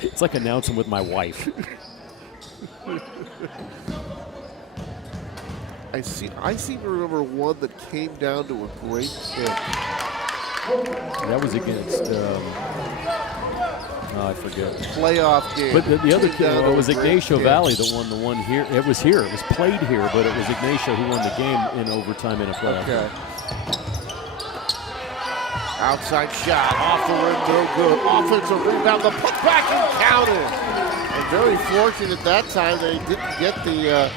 It's like announcing with my wife. I seem to remember one that came down to a great kick. That was against, I forget. Playoff game. But the other Came down kid, to it was a great Ignacio kick. Valley that won the one here. It was here. It was played here, but it was Ignacio who won the game in overtime in a playoff. Okay. Outside shot, off the rim, no good. Offensive rebound, the putback and counted. And very fortunate that time they didn't get the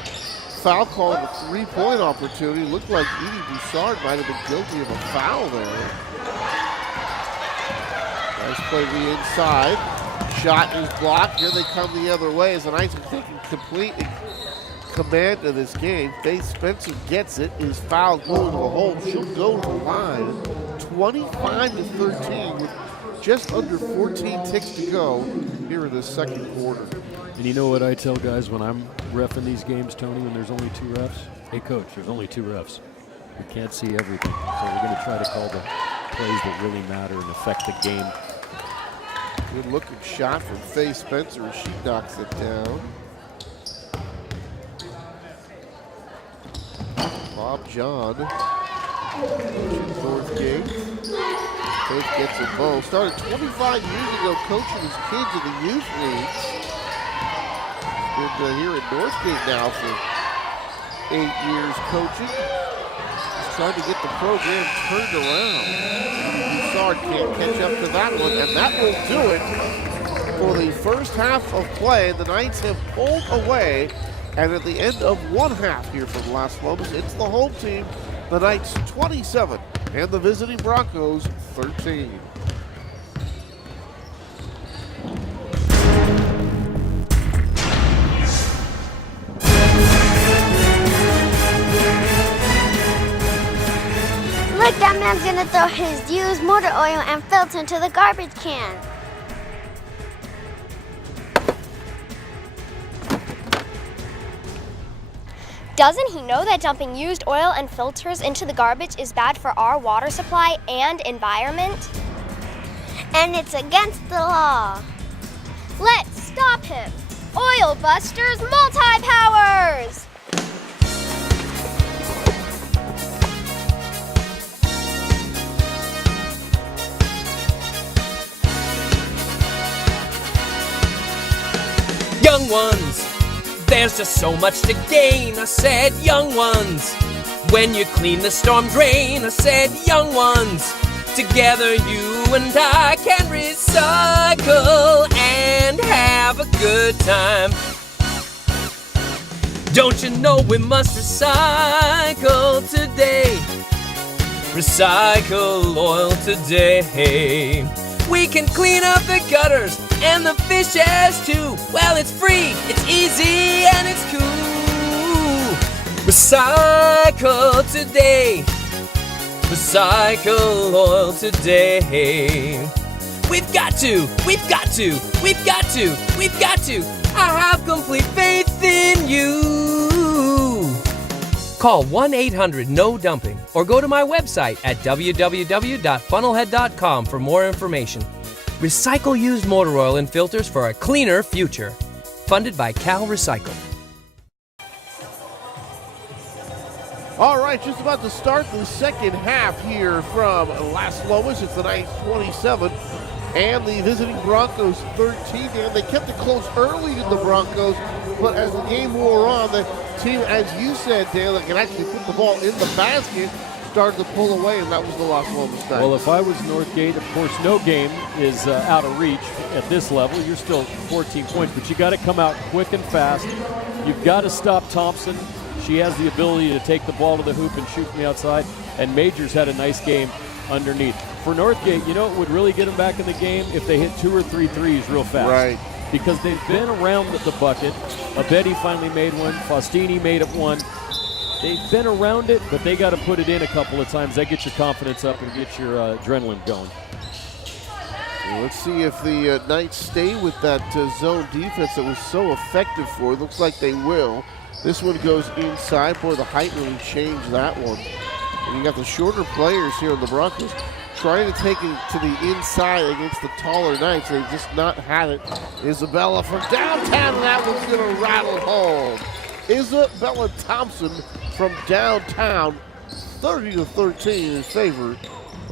foul call on the three-point opportunity. Looked like Edie Bouchard might have been guilty of a foul there. Nice play to the inside. Shot is blocked. Here they come the other way as the Knights are taking complete command of this game. Faith Spencer gets it, is fouled, going to the hole. She'll go to the line. 25-13 with just under 14 ticks to go here in the second quarter. And you know what I tell guys when I'm reffing these games, Tony, when there's only 2 refs? Hey, coach, there's only 2 refs. We can't see everything. So we're going to try to call the plays that really matter and affect the game. Good looking shot from Faye Spencer as she knocks it down. Bob John, Northgate. Faith gets it both. Started 25 years ago coaching his kids in the youth leagues. Been here at Northgate now for 8 years coaching. He's trying to get the program turned around. Broussard can't catch up to that one, and that will do it for the first half of play. The Knights have pulled away, and at the end of one half here from Las Lomas, it's the home team, the Knights 27, and the visiting Broncos 13. Look, that man's gonna throw his used motor oil and filter into the garbage can. Doesn't he know that dumping used oil and filters into the garbage is bad for our water supply and environment? And it's against the law. Let's stop him! Oil Busters Multi-Powers! Young ones, there's just so much to gain. I said, young ones, when you clean the storm drain. I said, young ones, together you and I can recycle and have a good time. Don't you know we must recycle today? Recycle oil today. We can clean up the gutters and the fishes too. Well, it's free, it's easy, and it's cool. Recycle today. Recycle oil today. We've got to, we've got to, we've got to, we've got to. I have complete faith in you. Call 1-800-NO-DUMPING or go to my website at www.funnelhead.com for more information. Recycle used motor oil and filters for a cleaner future. Funded by Cal Recycle. All right, just about to start the second half here from Las Lomas. It's the Knights 27 and the visiting Broncos 13. And they kept it close early to the Broncos, but as the game wore on, the team, as you said, Dan, that can actually put the ball in the basket, started to pull away, and that was the Las Lomas Knights. Well, if I was Northgate, of course, no game is out of reach at this level. You're still 14 points, but you got to come out quick and fast. You've got to stop Thompson. She has the ability to take the ball to the hoop and shoot from the outside, and Majors had a nice game underneath. For Northgate, you know what would really get them back in the game? If they hit 2 or 3 threes real fast. Right. Because they've been around the bucket. Abedi finally made one. Faustini made it one. They've been around it, but they got to put it in a couple of times. That gets your confidence up and gets your adrenaline going. Well, let's see if the Knights stay with that zone defense that was so effective for. Looks like they will. This one goes inside. Boy, the height really changed that one. And you got the shorter players here on the Broncos trying to take it to the inside against the taller Knights. They've just not had it. Isabella from downtown, and that one's going to rattle home. Isabella Thompson from downtown, 30-13 in favor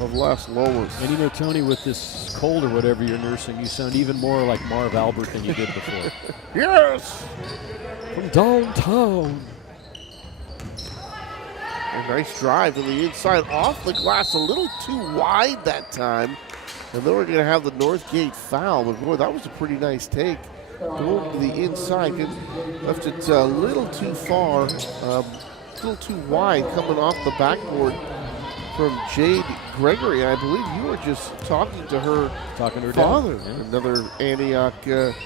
of Las Lomas. And you know, Tony, with this cold or whatever you're nursing, you sound even more like Marv Albert than you did before. Yes! From downtown. A nice drive to the inside, off the glass, a little too wide that time. And then we're going to have the Northgate foul. But boy, that was a pretty nice take. Going to the inside, left it a little too far, a little too wide coming off the backboard from Jade Gregory. I believe you were just talking to her father, dad. Yeah. another Antioch.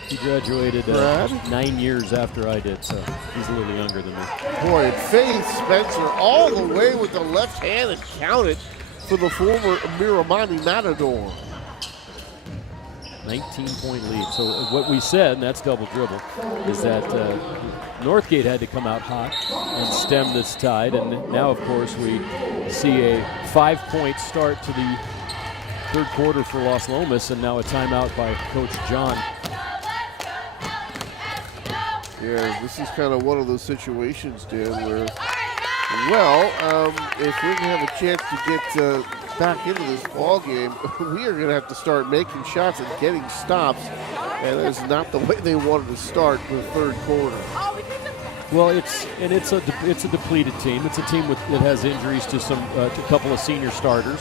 He graduated 9 years after I did, so he's a little younger than me. Boy, and Faith Spencer all the way with the left hand and counted for the former Miramani Matador. 19-point lead. So what we said, and that's double dribble, is that Northgate had to come out hot and stem this tide. And now, of course, we see a 5-point start to the third quarter for Las Lomas, and now a timeout by Coach John. Yeah, this is kind of one of those situations, Dan, where, well, if we're going to have a chance to get back into this ball game, we are going to have to start making shots and getting stops, and that is not the way they wanted to start the third quarter. Well, it's a depleted team. It's a team that has injuries to a couple of senior starters,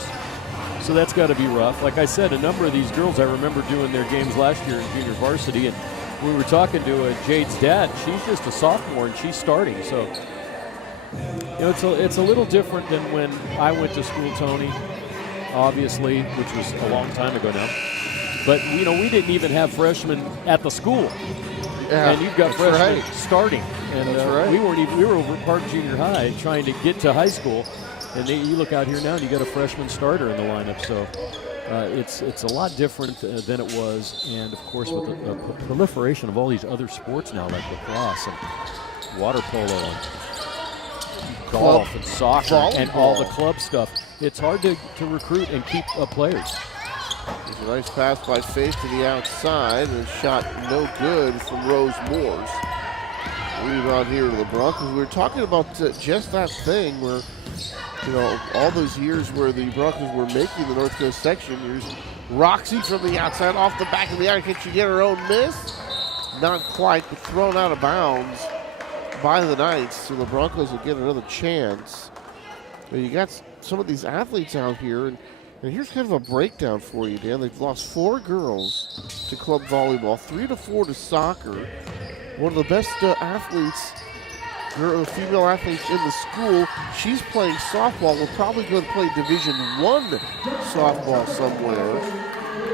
so that's got to be rough. Like I said, a number of these girls, I remember doing their games last year in junior varsity, and we were talking to Jade's dad. She's just a sophomore and she's starting, so it's a little different than when I went to school, Tony. Obviously, which was a long time ago now. But, we didn't even have freshmen at the school. Yeah, and you've got freshmen starting. And we were over at Park Junior High trying to get to high school. And you look out here now and you got a freshman starter in the lineup. So it's a lot different than it was. And, of course, with the proliferation of all these other sports now, like lacrosse and water polo and golf and soccer and all the club stuff, it's hard to recruit and keep players. There's a nice pass by Faith to the outside, and a shot no good from Rose Moores. Rebound here to the Broncos. We were talking about just that thing where, all those years where the Broncos were making the North Coast section. Here's Roxy from the outside, off the back of the iron. Can she get her own miss? Not quite, but thrown out of bounds by the Knights, so the Broncos will get another chance. But you got some of these athletes out here, and here's kind of a breakdown for you, Dan. They've lost 4 girls to club volleyball, 3 to 4 to soccer. One of the best athletes, female athletes in the school, she's playing softball. Will probably go to play Division I softball somewhere.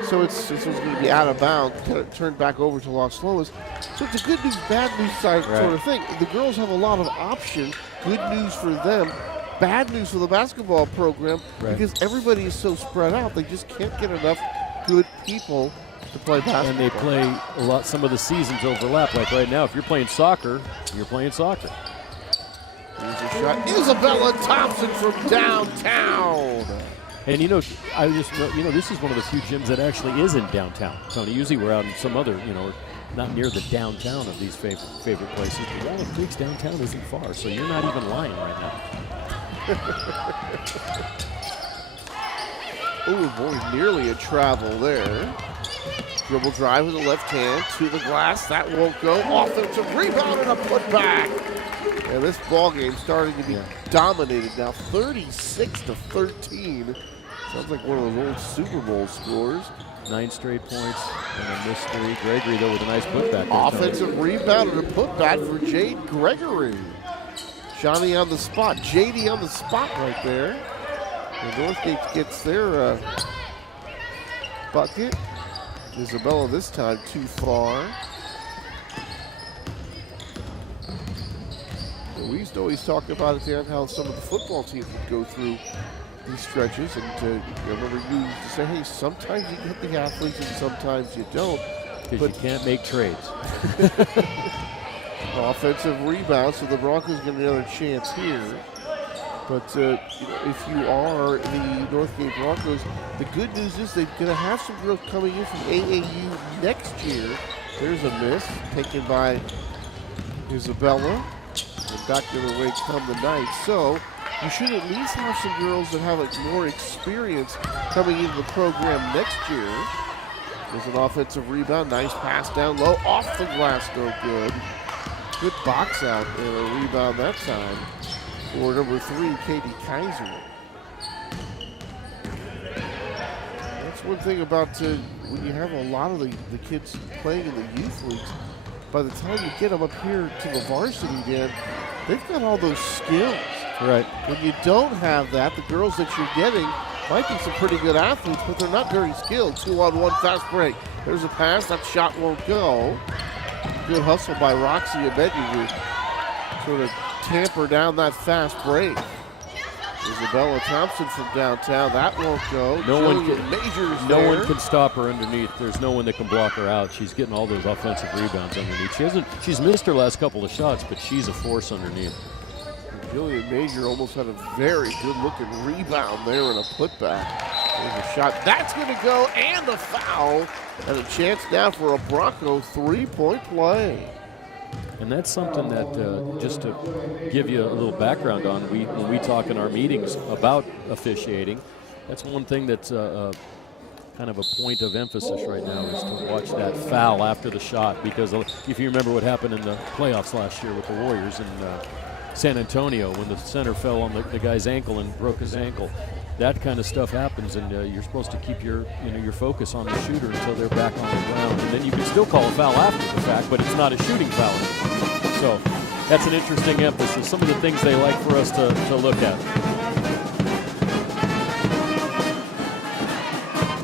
So it's going to be out of bounds, kind of turned back over to Las Lomas. So it's a good news, bad news sort of thing. The girls have a lot of options. Good news for them. Bad news for the basketball program because everybody is so spread out. They just can't get enough good people to play basketball. And they play a lot. Some of the seasons overlap. Like right now, if you're playing soccer, you're playing soccer. Here's a shot. Isabella Thompson from downtown. And this is one of the few gyms that actually is in downtown. Tony, usually we're out in some other, not near the downtown of these favorite places. But Walnut Creek's downtown isn't far, so you're not even lying right now. Oh, boy, nearly a travel there. Dribble drive with the left hand to the glass. That won't go. Offensive rebound and a putback. And this ball game starting to be dominated now, 36-13. Sounds like one of those old Super Bowl scores. 9 straight points and a missed 3. Gregory, though, with a nice putback. Offensive rebound and a putback for Jade Gregory. Johnny on the spot, JD on the spot right there. And Northgate gets their bucket. Isabella this time too far. We used to always talk about it, Dan, how some of the football teams would go through these stretches. And I remember you used to say, hey, sometimes you get the athletes and sometimes you don't. Because you can't make trades. Offensive rebound, so the Broncos get another chance here. But if you are the Northgate Broncos, the good news is they're going to have some girls coming in from AAU next year. There's a miss taken by Isabella. And back the other way come the Knights. So you should at least have some girls that have more experience coming into the program next year. There's an offensive rebound. Nice pass down low. Off the glass, no good. Good box out and a rebound that time for number 3, Katie Kaiser. That's one thing about when you have a lot of the kids playing in the youth leagues, by the time you get them up here to the varsity, Dan, they've got all those skills. Right. When you don't have that, the girls that you're getting might be some pretty good athletes, but they're not very skilled. 2-on-1 fast break. There's a pass. That shot won't go. Good hustle by Roxy Abedi to sort of tamper down that fast break. Isabella Thompson from downtown. That won't go. No one can stop her underneath. There's no one that can block her out. She's getting all those offensive rebounds underneath. She's missed her last couple of shots, but she's a force underneath. Jillian Major almost had a very good-looking rebound there and a putback. There's a shot. That's going to go, and the foul. And a chance now for a Bronco three-point play. And that's something that, just to give you a little background on, when we talk in our meetings about officiating, that's one thing that's kind of a point of emphasis right now, is to watch that foul after the shot. Because if you remember what happened in the playoffs last year with the Warriors in San Antonio, when the center fell on the guy's ankle and broke his ankle, that kind of stuff happens, and you're supposed to keep your focus on the shooter until they're back on the ground, and then you can still call a foul after the fact, but it's not a shooting foul anymore. So that's an interesting emphasis. Some of the things they like for us to look at.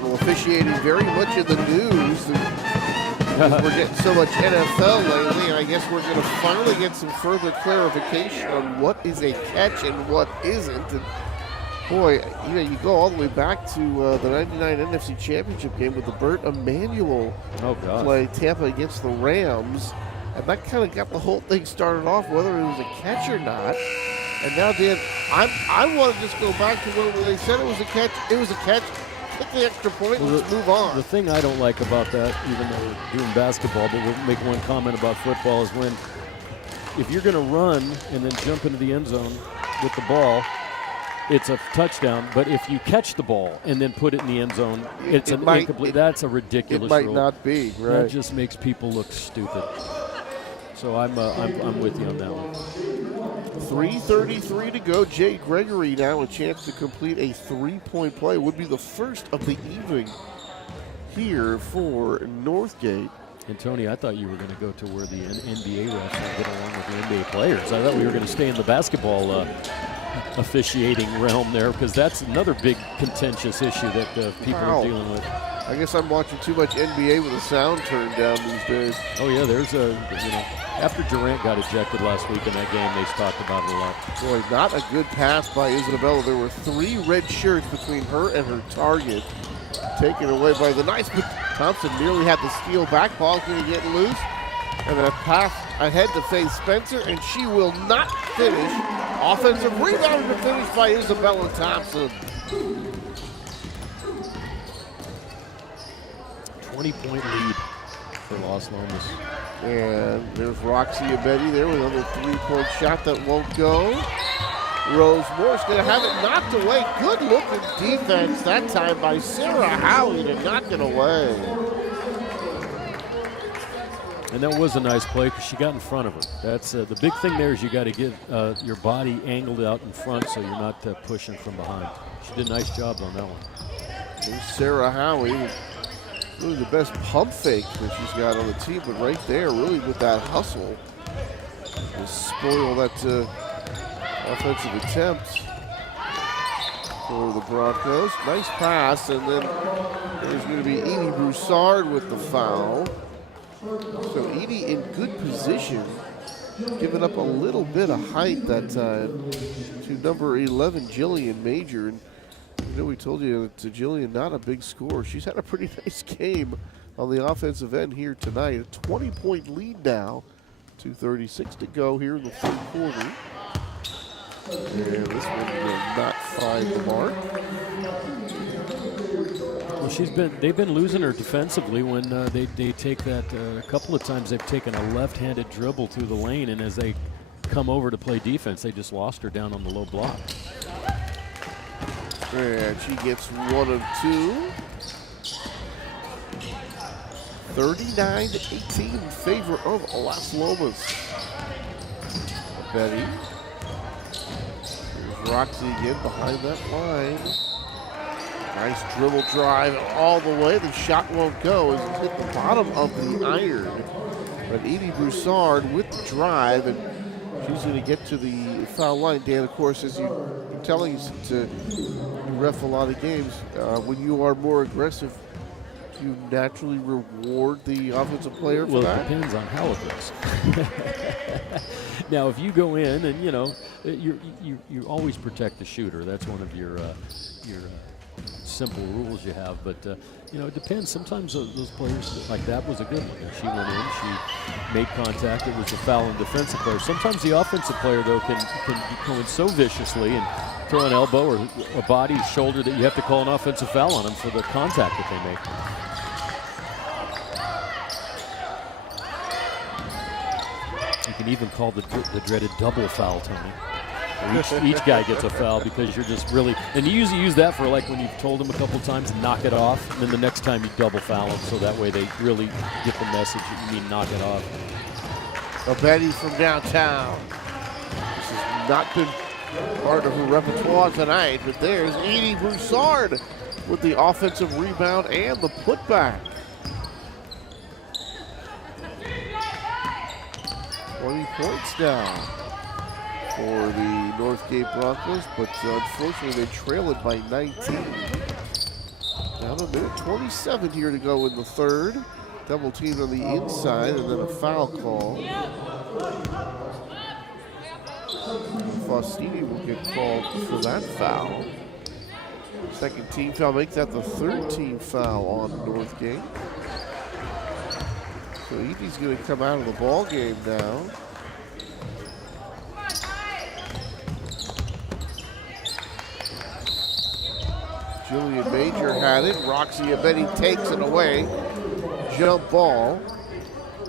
Well, officiating very much in the news. We're getting so much NFL lately, and I guess we're going to finally get some further clarification on what is a catch and what isn't. And boy, you go all the way back to the 99 NFC Championship game with the Burt Emanuel play, Tampa against the Rams. And that kind of got the whole thing started off, whether it was a catch or not. And now, Dan, I want to just go back to when they said it was a catch. It was a catch. Hit the extra point. Let's move on. The thing I don't like about that, even though we're doing basketball, but we'll make one comment about football, is when if you're going to run and then jump into the end zone with the ball, it's a touchdown. But if you catch the ball and then put it in the end zone, it's an incomplete. That's a ridiculous rule. It might not be, right? That just makes people look stupid. So I'm with you on that one. 3:33 to go. Jay Gregory now a chance to complete a three-point play. Would be the first of the evening here for Northgate. And Tony, I thought you were going to go to where the NBA refs get along with the NBA players. I thought we were going to stay in the basketball officiating realm there, because that's another big contentious issue that people are dealing with. I guess I'm watching too much NBA with the sound turned down these days. Oh yeah, there's after Durant got ejected last week in that game, they talked about it a lot. Boy, not a good pass by Isabella. There were 3 red shirts between her and her target, taken away by the Knights. But Thompson nearly had the steal back. Ball's going to get loose. And then a pass ahead to Faith Spencer, and she will not finish. Offensive rebound to finish by Isabella Thompson. 20-point lead for Las Lomas. And there's Roxy Abedi there with another three-point shot that won't go. Rose Moore's going to have it knocked away. Good-looking defense that time by Sarah Howie to knock it away. And that was a nice play because she got in front of her. That's the big thing there, is you got to get your body angled out in front so you're not pushing from behind. She did a nice job on that one. There's Sarah Howie. Really the best pump fake that she's got on the team, but right there, really with that hustle, to spoil that offensive attempt for the Broncos. Nice pass, and then there's going to be Edie Broussard with the foul. So Edie in good position, giving up a little bit of height that time to number 11, Jillian Major. And we told you to Jillian, not a big score. She's had a pretty nice game on the offensive end here tonight. A 20-point lead now. 2:36 to go here in the third quarter. And this one will not find the mark. Well, they've been losing her defensively when they take that. A couple of times they've taken a left-handed dribble through the lane, and as they come over to play defense, they just lost her down on the low block. And she gets 1 of 2. 39-18 in favor of Las Lomas. Betty. Here's Roxy again behind that line. Nice dribble drive all the way. The shot won't go as it hit the bottom of the iron. But Edie Broussard with the drive, and she's going to get to the foul line. Dan, of course, as you're telling us to ref a lot of games, when you are more aggressive, do you naturally reward the offensive player for that? Well, it depends on how it goes. Now, if you go in and, you always protect the shooter. That's one of your simple rules you have. But, it depends. Sometimes those players, like that was a good one. She went in, she made contact. It was a foul on defensive player. Sometimes the offensive player, though, can go in so viciously and throw an elbow or a body, shoulder that you have to call an offensive foul on them for the contact that they make. You can even call the dreaded double foul, Tony. Each guy gets a foul because you're just really, and you usually use that for like when you've told them a couple times, knock it off, and then the next time you double foul them, so that way they really get the message that you mean knock it off. A Betty from downtown. This has not been part of her repertoire tonight, but there's Edie Broussard with the offensive rebound and the putback. 20 points now for the Northgate Broncos, but unfortunately they trail it by 19. Down a minute 27 here to go in the third. Double team on the inside and then a foul call. Faustini will get called for that foul. Second team foul makes that the third team foul on Northgate. So Edie's going to come out of the ball game now. Julian Major had it. Roxy Abedi takes it away. Jump ball.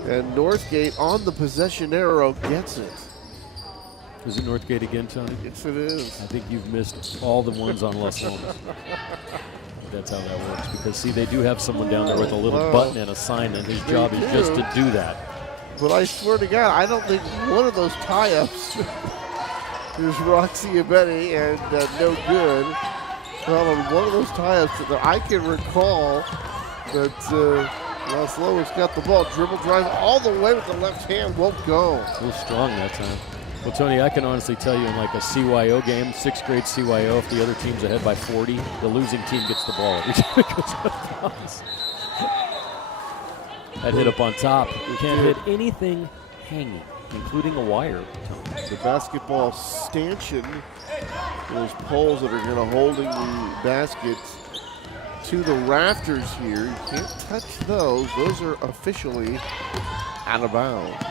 And Northgate on the possession arrow gets it. Is it Northgate again, Tony? Yes, it is. I think you've missed all the ones on Las Lomas. That's how that works. Because, see, they do have someone down there with a little button and a sign, and his job is just to do that. But I swear to God, I don't think one of those tie-ups is Roxy Abedi and no good. Well, on one of those tie-ups that I can recall that Las Lomas got the ball, dribble drive all the way with the left hand, won't go. A little strong that time. Well, Tony, I can honestly tell you in like a CYO game, 6th grade CYO, if the other team's ahead by 40, the losing team gets the ball every time it goes out of bounds. That hit up on top. You can't hit anything hanging, including a wire, Tony. The basketball stanchion, those poles that are going to holding the baskets to the rafters here. You can't touch those. Those are officially out of bounds.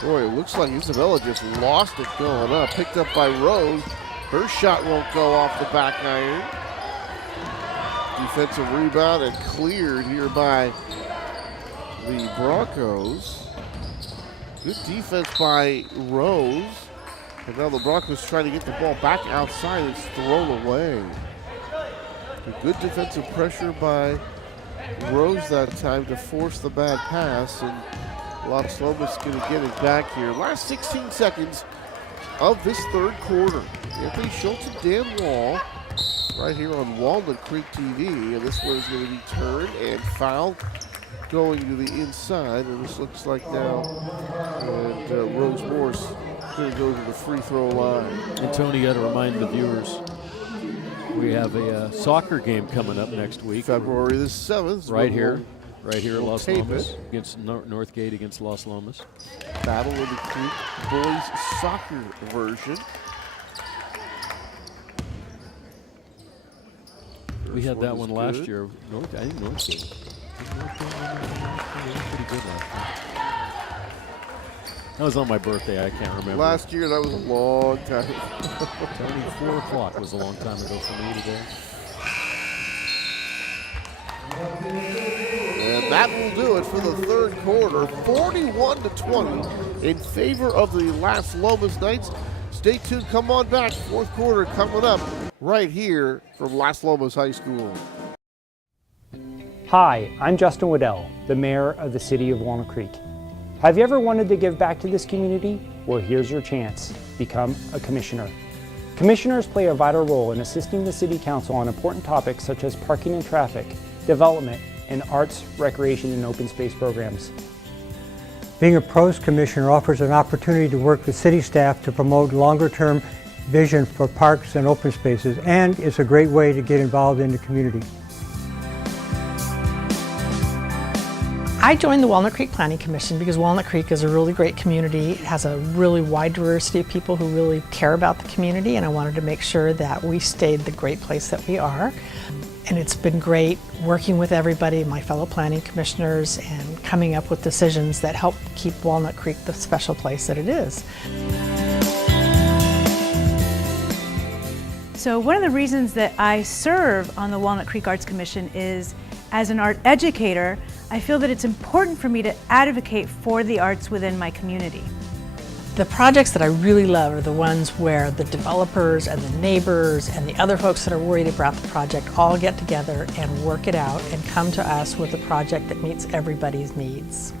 Boy, it looks like Isabella just lost it going up. Picked up by Rose. Her shot won't go off the back iron. Defensive rebound and cleared here by the Broncos. Good defense by Rose. And now the Broncos trying to get the ball back outside. It's thrown away. A good defensive pressure by Rose that time to force the bad pass. And Las Lomas going to get it back here. Last 16 seconds of this third quarter. Anthony Schultz and Dan Wall right here on Walnut Creek TV. And this one is going to be turned and fouled going to the inside. And this looks like now and Rose Morse going to go to the free throw line. And Tony, got to remind the viewers, we have a soccer game coming up next week. February the 7th. Right here at Las Lomas against Northgate against Las Lomas. Battle of the Creek boys soccer version. We had that one last year. I think Northgate. Pretty good last year. That was on my birthday. I can't remember. Last year, that was a long time. Tony, 4 o'clock was a long time ago for me today. And that will do it for the third quarter. 41-20 in favor of the Las Lomas Knights. Stay tuned. Come on back. Fourth quarter coming up right here from Las Lomas High School. Hi, I'm Justin Waddell, the mayor of the city of Walnut Creek. Have you ever wanted to give back to this community? Well, here's your chance. Become a commissioner. Commissioners play a vital role in assisting the City Council on important topics such as parking and traffic, development, and arts, recreation, and open space programs. Being a pros commissioner offers an opportunity to work with city staff to promote longer-term vision for parks and open spaces, and it's a great way to get involved in the community. I joined the Walnut Creek Planning Commission because Walnut Creek is a really great community. It has a really wide diversity of people who really care about the community, and I wanted to make sure that we stayed the great place that we are. And it's been great working with everybody, my fellow planning commissioners, and coming up with decisions that help keep Walnut Creek the special place that it is. So one of the reasons that I serve on the Walnut Creek Arts Commission is, as an art educator, I feel that it's important for me to advocate for the arts within my community. The projects that I really love are the ones where the developers and the neighbors and the other folks that are worried about the project all get together and work it out and come to us with a project that meets everybody's needs.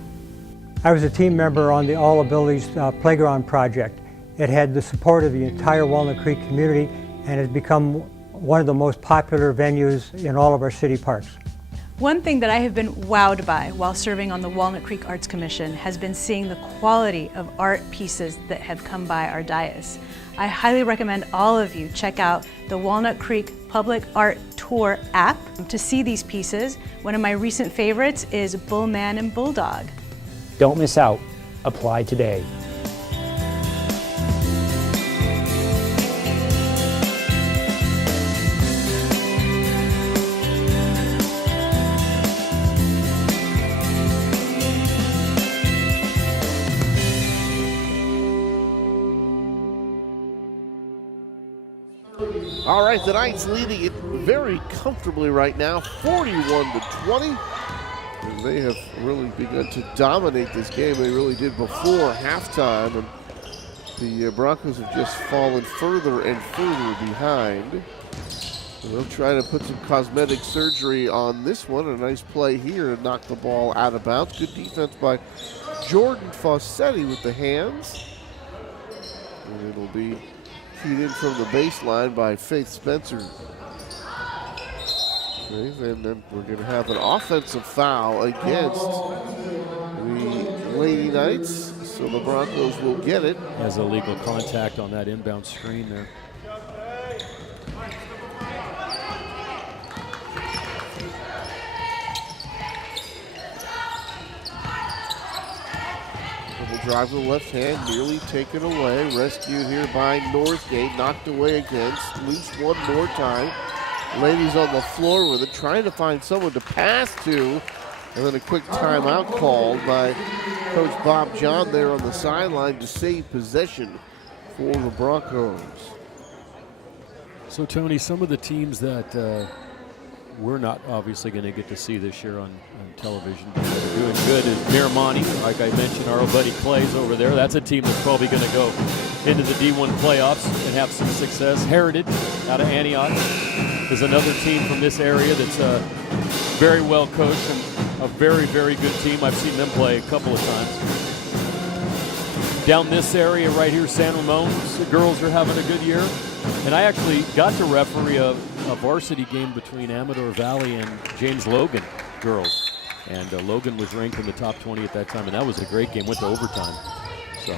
I was a team member on the All Abilities Playground project. It had the support of the entire Walnut Creek community and has become one of the most popular venues in all of our city parks. One thing that I have been wowed by while serving on the Walnut Creek Arts Commission has been seeing the quality of art pieces that have come by our dais. I highly recommend all of you check out the Walnut Creek Public Art Tour app to see these pieces. One of my recent favorites is Bullman and Bulldog. Don't miss out. Apply today. All right, the Knights leading it very comfortably right now, 41-20. And they have really begun to dominate this game. They really did before halftime, and the Broncos have just fallen further and further behind. So they'll try to put some cosmetic surgery on this one. A nice play here to knock the ball out of bounds. Good defense by Jordan Fossetti with the hands. And it'll be keyed in from the baseline by Faith Spencer. Okay, and then we're going to have an offensive foul against the Lady Knights, so the Broncos will get it. Has illegal contact on that inbound screen there. Drive to the left hand, nearly taken away. Rescued here by Northgate, knocked away against. Loose one more time. Ladies on the floor with it, trying to find someone to pass to. And then a quick timeout called by Coach Bob John there on the sideline to save possession for the Broncos. So, Tony, some of the teams that we're not obviously going to get to see this year on television, but they're doing good is Miramonte. Like I mentioned, our old buddy Clay's over there. That's a team that's probably going to go into the D1 playoffs and have some success. Heritage out of Antioch is another team from this area that's very well coached and a very, very good team. I've seen them play a couple of times. Down this area right here, San Ramon's, the girls are having a good year. And I actually got to referee a varsity game between Amador Valley and James Logan girls. And Logan was ranked in the top 20 at that time, and that was a great game, went to overtime. So,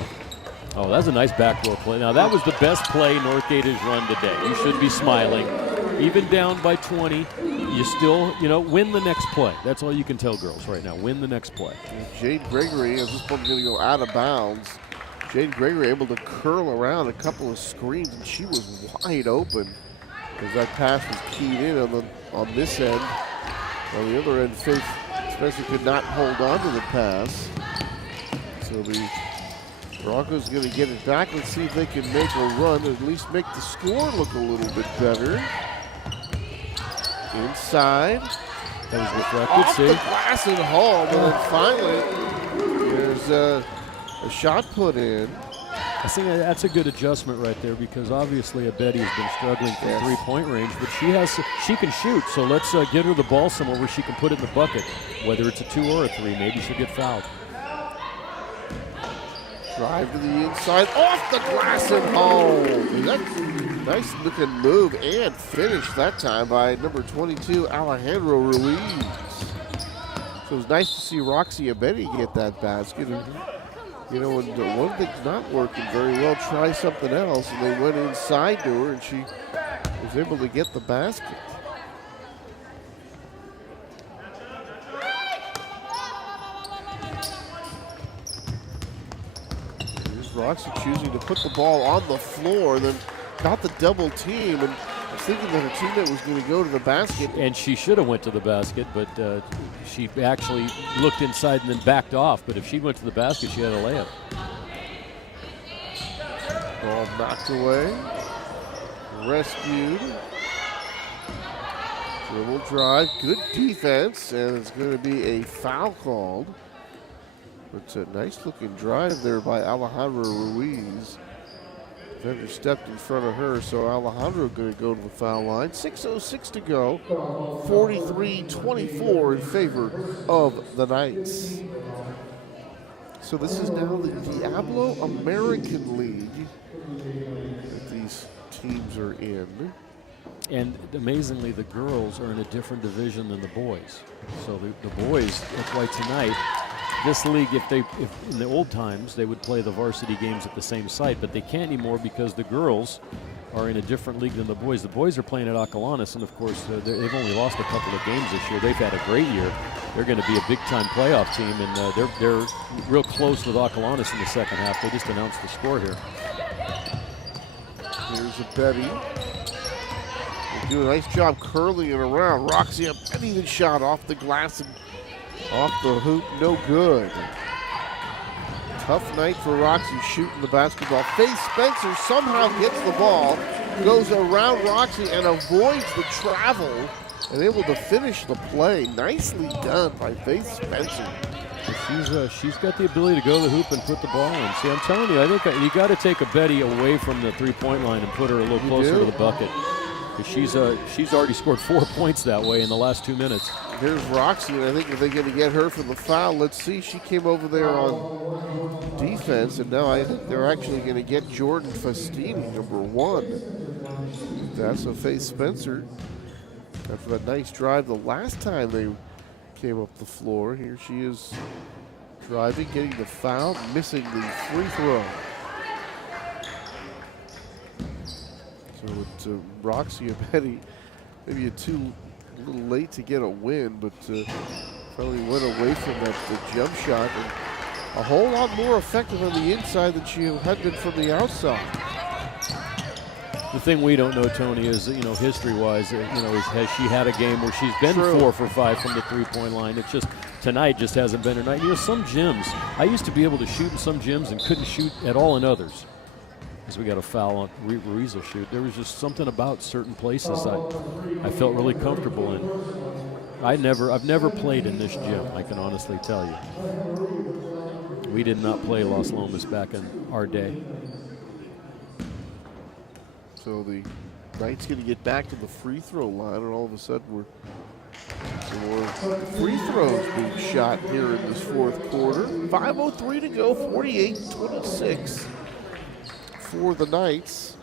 oh, that was a nice backdoor play. Now, that was the best play Northgate has run today. You should be smiling. Even down by 20, you still, win the next play. That's all you can tell girls right now, win the next play. Jade Gregory, as this one's going to go out of bounds, Jade Gregory able to curl around a couple of screens, and she was wide open as that pass was keyed in on this end. On the other end, Faith Spencer could not hold on to the pass. So the Broncos are going to get it back. Let's see if they can make a run, or at least make the score look a little bit better. Inside. That was reflected. Off the glass and home, and then finally there's a shot put in. I think that's a good adjustment right there, because obviously Betty has been struggling from three-point range, but she can shoot. So let's get her the ball somewhere where she can put it in the bucket, whether it's a 2 or a 3. Maybe she'll get fouled. Drive to the inside, off the glass and home. That's a nice looking move and finish that time by number 22 Alejandro Ruiz. So it was nice to see Roxy Abedi get that basket. And, you know, when one thing's not working very well, try something else. And they went inside to her, and she was able to get the basket. Here's Roxy choosing to put the ball on the floor, then got the double team, and I was thinking that her teammate was going to go to the basket. And she should have went to the basket, but she actually looked inside and then backed off. But if she went to the basket, she had a layup. Ball knocked away. Rescued. Dribble drive. Good defense. And it's going to be a foul called. It's a nice looking drive there by Alejandra Ruiz. Defender stepped in front of her, so Alejandro going to go to the foul line. 6:06 to go. 43-24 in favor of the Knights. So this is now the Diablo American League that these teams are in. And amazingly, the girls are in a different division than the boys. So the boys, that's why tonight, this league, if in the old times, they would play the varsity games at the same site, but they can't anymore because the girls are in a different league than the boys. The boys are playing at Acalanes, and of course, they've only lost a couple of games this year. They've had a great year. They're going to be a big-time playoff team, and they're real close with Acalanes in the second half. They just announced the score here. Here's Abedi. They do a nice job curling it around. Roxy Abedi, the shot off the glass and off the hoop, no good. Tough night for Roxy shooting the basketball. Faith Spencer somehow gets the ball, goes around Roxy and avoids the travel, and able to finish the play. Nicely done by Faith Spencer. She's got the ability to go to the hoop and put the ball in. See, I'm telling you, I think you got to take Abedi away from the three-point line and put her a little closer to the bucket. She's already scored 4 points that way in the last 2 minutes. Here's Roxy, and I think if they're going to get her for the foul, let's see. She came over there on defense, and now I think they're actually going to get Jordan Festini, number 1. That's a Faith Spencer. After that nice drive the last time they came up the floor, here she is driving, getting the foul, missing the free throw. So it's Roxy Abedi, maybe a little late to get a win, but probably went away from the jump shot and a whole lot more effective on the inside than she had been from the outside. The thing we don't know, Tony, is history-wise, has she had a game where she's been 4 for 5 from the three-point line? It's just tonight just hasn't been her night. Some gyms, I used to be able to shoot in some gyms and couldn't shoot at all in others. As we got a foul on Ruiz will shoot. There was just something about certain places I felt really comfortable in. I've never played in this gym, I can honestly tell you. We did not play Las Lomas back in our day. So the Knights going to get back to the free throw line, and all of a sudden we're some more free throws being shot here in this fourth quarter. 5:03 to go, 48-26 for the Knights.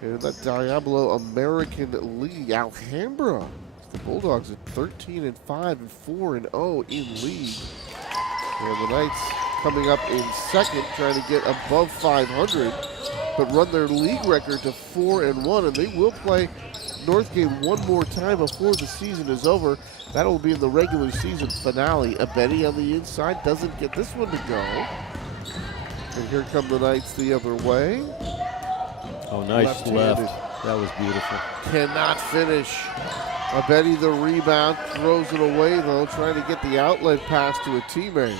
And that Diablo American League, Alhambra. The Bulldogs at 13-5 and 4-0 in league. And the Knights coming up in second, trying to get above 500, but run their league record to 4-1, and they will play Northgate one more time before the season is over. That'll be in the regular season finale. Abedi on the inside doesn't get this one to go. And here come the Knights the other way. Oh, nice left. That was beautiful. Cannot finish. Abedi the rebound, throws it away though, trying to get the outlet pass to a teammate.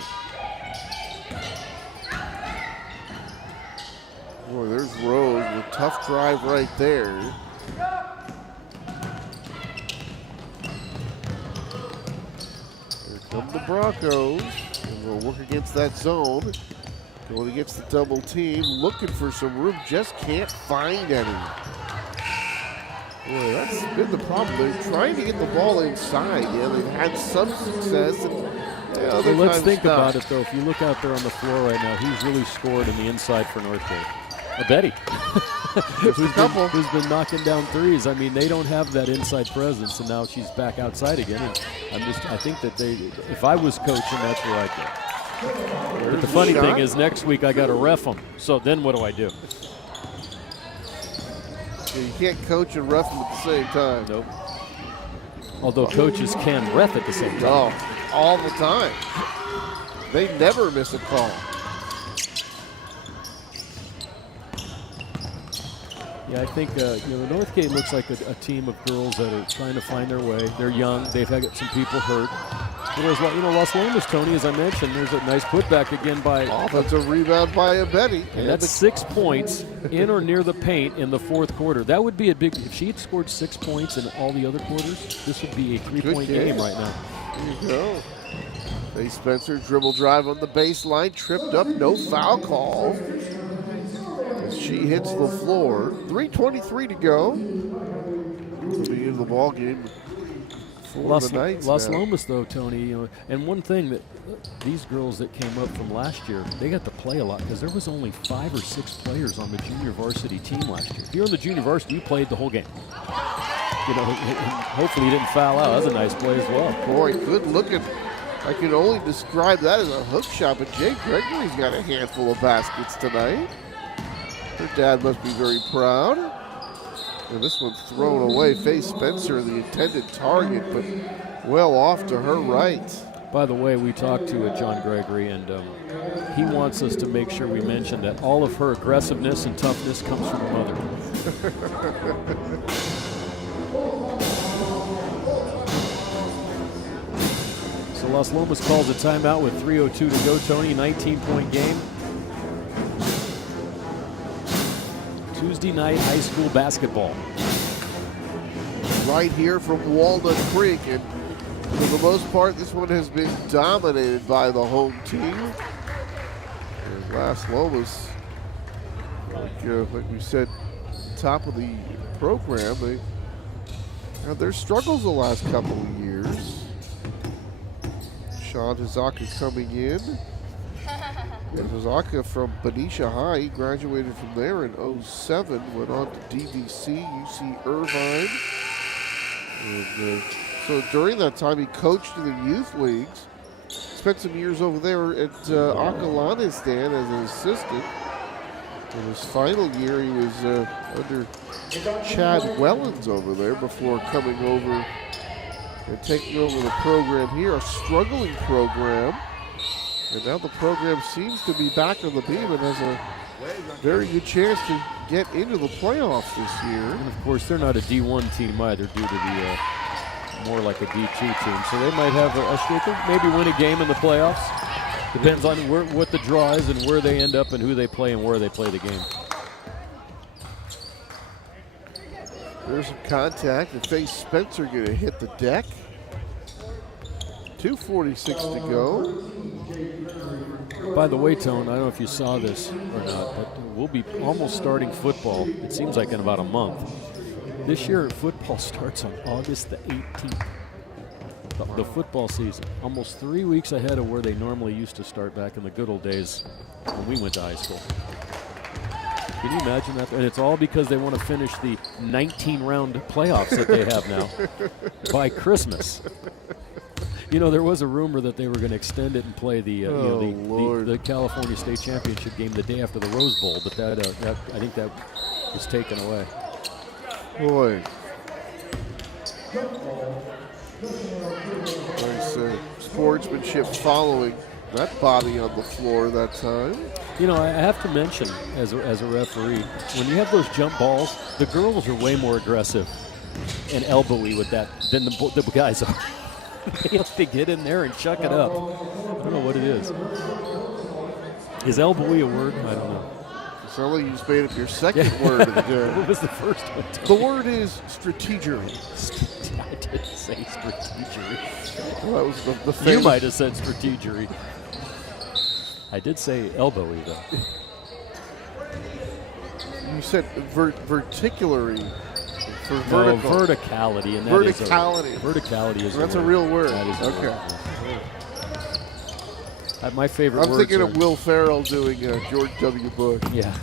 Boy, there's Rose with a tough drive right there. Here come the Broncos, and they'll work against that zone. Going against the double team, looking for some room, just can't find any. Boy, that's been the problem. They're trying to get the ball inside. Yeah, they've had some success. And other let's times think not. about it, though. If you look out there on the floor right now, he's really scored in the inside for Northgate. Betty. Just a couple. Who's been knocking down threes. I mean, they don't have that inside presence, and now she's back outside again. And I think that if I was coaching, that's where I'd go. But the funny thing is, next week I got to ref them. So then what do I do? You can't coach and ref them at the same time. Nope. Although coaches can ref at the same time. Oh, all the time. They never miss a call. Yeah, I think the Northgate looks like a team of girls that are trying to find their way. They're young. They've had some people hurt. Whereas, Las Lomas, Tony, as I mentioned, there's a nice putback again by offensive rebound by Betty. And that's 6 points in or near the paint in the fourth quarter. That would be a big. If she had scored 6 points in all the other quarters, this would be a 3-point game right now. There you go. Faye Spencer dribble drive on the baseline, tripped up, no foul call. As she hits the floor, 3:23 to go. To be in the ball game. Las Lomas, though, Tony, and one thing that these girls that came up from last year, they got to play a lot because there was only 5 or 6 players on the junior varsity team last year. If you're on the junior varsity, you played the whole game. Hopefully you didn't foul out. That was a nice play as well. Boy, good looking. I can only describe that as a hook shot, but Jay Gregory's got a handful of baskets tonight. Her dad must be very proud. And this one's thrown away. Faye Spencer, the intended target, but well off to her right. By the way, we talked to John Gregory, and he wants us to make sure we mention that all of her aggressiveness and toughness comes from her mother. So Las Lomas calls a timeout with 3:02 to go, Tony. 19-point game. Tuesday night high school basketball. Right here from Walnut Creek, and for the most part, this one has been dominated by the home team. And Las Lomas, like we said, top of the program, they had their struggles the last couple of years. Sean Hazaka coming in. And Hazaka from Benicia High, he graduated from there in 07, went on to DVC, UC Irvine. And so during that time, he coached in the youth leagues. Spent some years over there at Acalanistan as an assistant. In his final year, he was under Chad Wellens over there before coming over and taking over the program here, a struggling program. And now the program seems to be back on the beam and has a very good chance to get into the playoffs this year. And of course, they're not a D1 team either, due to the more like a D2 team. So they might have a streak, maybe win a game in the playoffs. Depends on what the draw is and where they end up and who they play and where they play the game. There's some contact, and Faye Spencer going to hit the deck. 2:46 to go. By the way, Tone, I don't know if you saw this or not, but we'll be almost starting football, it seems like in about a month. This year, football starts on August the 18th. The football season, almost 3 weeks ahead of where they normally used to start back in the good old days when we went to high school. Can you imagine that? And it's all because they want to finish the 19-round playoffs that they have now by Christmas. There was a rumor that they were going to extend it and play the California State Championship game the day after the Rose Bowl, but that I think that was taken away. Boy. Nice sportsmanship following that body on the floor that time. I have to mention, as a referee, when you have those jump balls, the girls are way more aggressive and elbowy with that than the guys are. They have to get in there and chuck it up. I don't know what it is. Is elbowy a word? I don't know. It sounds like you just made up your second word of the day. What was the first one? The word is strategery. I didn't say strategery. Well, that was the famous. You might have said strategery. I did say elbowy, though. You said verticulary. For vertical. No, verticality. And verticality. Verticality is That's a real word. That is okay. My favorite I'm thinking of Will Ferrell doing George W. Bush. Yeah.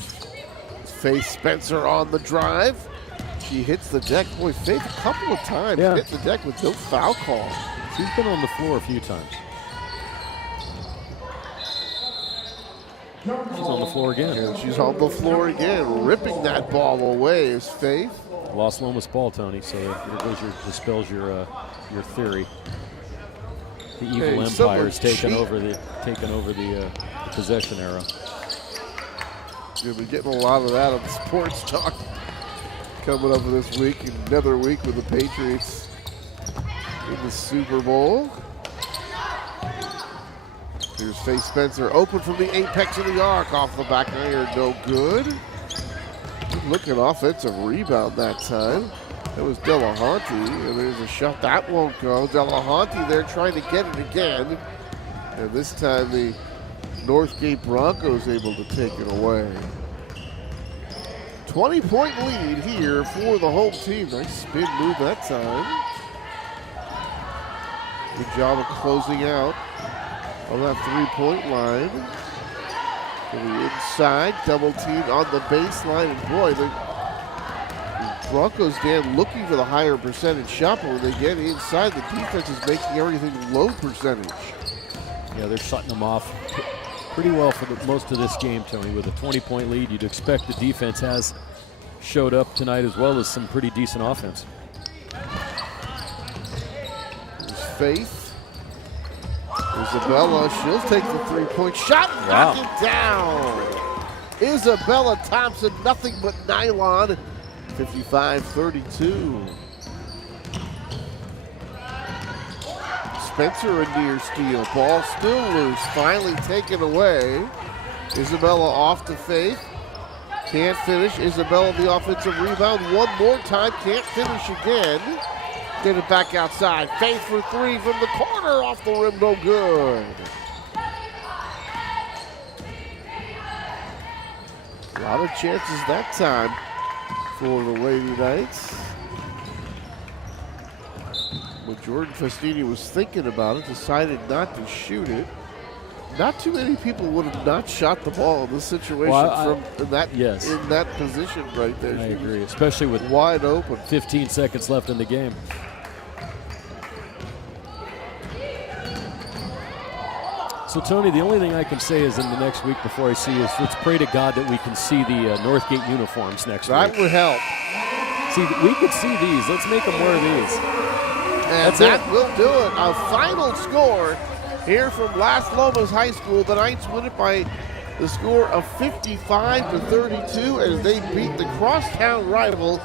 Faith Spencer on the drive. She hits the deck. Boy, Faith a couple of times hit the deck with no foul call. She's been on the floor a few times. She's on the floor again. And she's on the floor again, ripping that ball away is Faith. Las Lomas ball, Tony, so there goes dispels your theory. The evil empire has taken over the possession era. You'll be getting a lot of that on the sports talk coming up this week. Another week with the Patriots in the Super Bowl. Here's Faith Spencer open from the apex of the arc off the back iron, no good. Good looking offensive rebound that time. That was Delahanty, and there's a shot that won't go. Delahanty there trying to get it again, and this time the Northgate Broncos able to take it away. 20-point lead here for the home team. Nice spin move that time. Good job of closing out on that three-point line. To the inside, double team on the baseline, and boy, the Broncos, Dan, looking for the higher percentage shot, but when they get inside, the defense is making everything low percentage. Yeah, they're shutting them off pretty well for most of this game, Tony. With a 20-point lead, you'd expect the defense has showed up tonight as well as some pretty decent offense. There's Faith. Isabella, she'll take the three-point shot and knock it down. Isabella Thompson, nothing but nylon, 55-32. Spencer a near steal, ball still loose, finally taken away. Isabella off to Faith, can't finish. Isabella the offensive rebound, one more time, can't finish again. Get it back outside. Faith for three from the corner, off the rim, no good. A lot of chances that time for the Lady Knights. When Jordan Festini was thinking about it, decided not to shoot it. Not too many people would have not shot the ball in this situation in that position right there. I agree, especially with wide open. 15 seconds left in the game. So, Tony, the only thing I can say is in the next week before I see is let's pray to God that we can see the Northgate uniforms next week. That would help. See, we could see these. Let's make them wear these. And that will do it. A final score here from Las Lomas High School. The Knights win it by the score of 55-32 as they beat the crosstown rival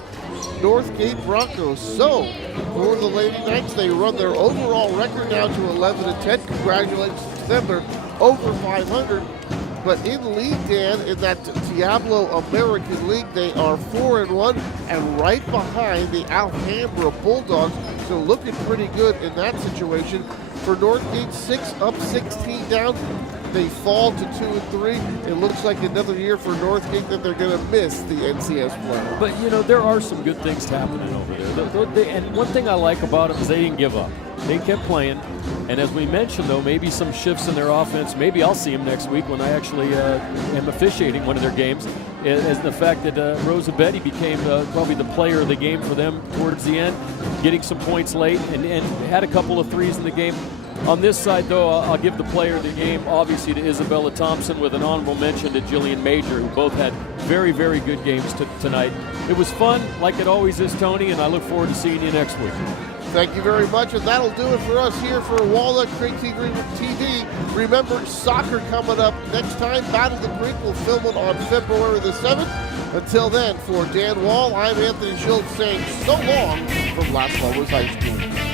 Northgate Broncos. So, for the Lady Knights, they run their overall record down to 11-10. Congratulations to them. They're over 500. But in league, Dan, in that Diablo American League, they are 4-1 and right behind the Alhambra Bulldogs. So looking pretty good in that situation. For Northgate, 6 up, 16 down. They fall to 2-3. It looks like another year for Northgate that they're going to miss the NCS play. But, you know, there are some good things happening over there. And one thing I like about them is they didn't give up. They kept playing. And as we mentioned, though, maybe some shifts in their offense. Maybe I'll see them next week when I actually am officiating one of their games. Is the fact that Rosa Betty became probably the player of the game for them towards the end, getting some points late and had a couple of threes in the game. On this side, though, I'll give the player of the game, obviously, to Isabella Thompson with an honorable mention to Jillian Major, who both had very, very good games tonight. It was fun, like it always is, Tony, and I look forward to seeing you next week. Thank you very much, and that'll do it for us here for Walnut Creek TV. Remember, soccer coming up next time. Battle the Creek will film it on February the 7th. Until then, for Dan Wall, I'm Anthony Schultz saying so long from Las Lomas High School.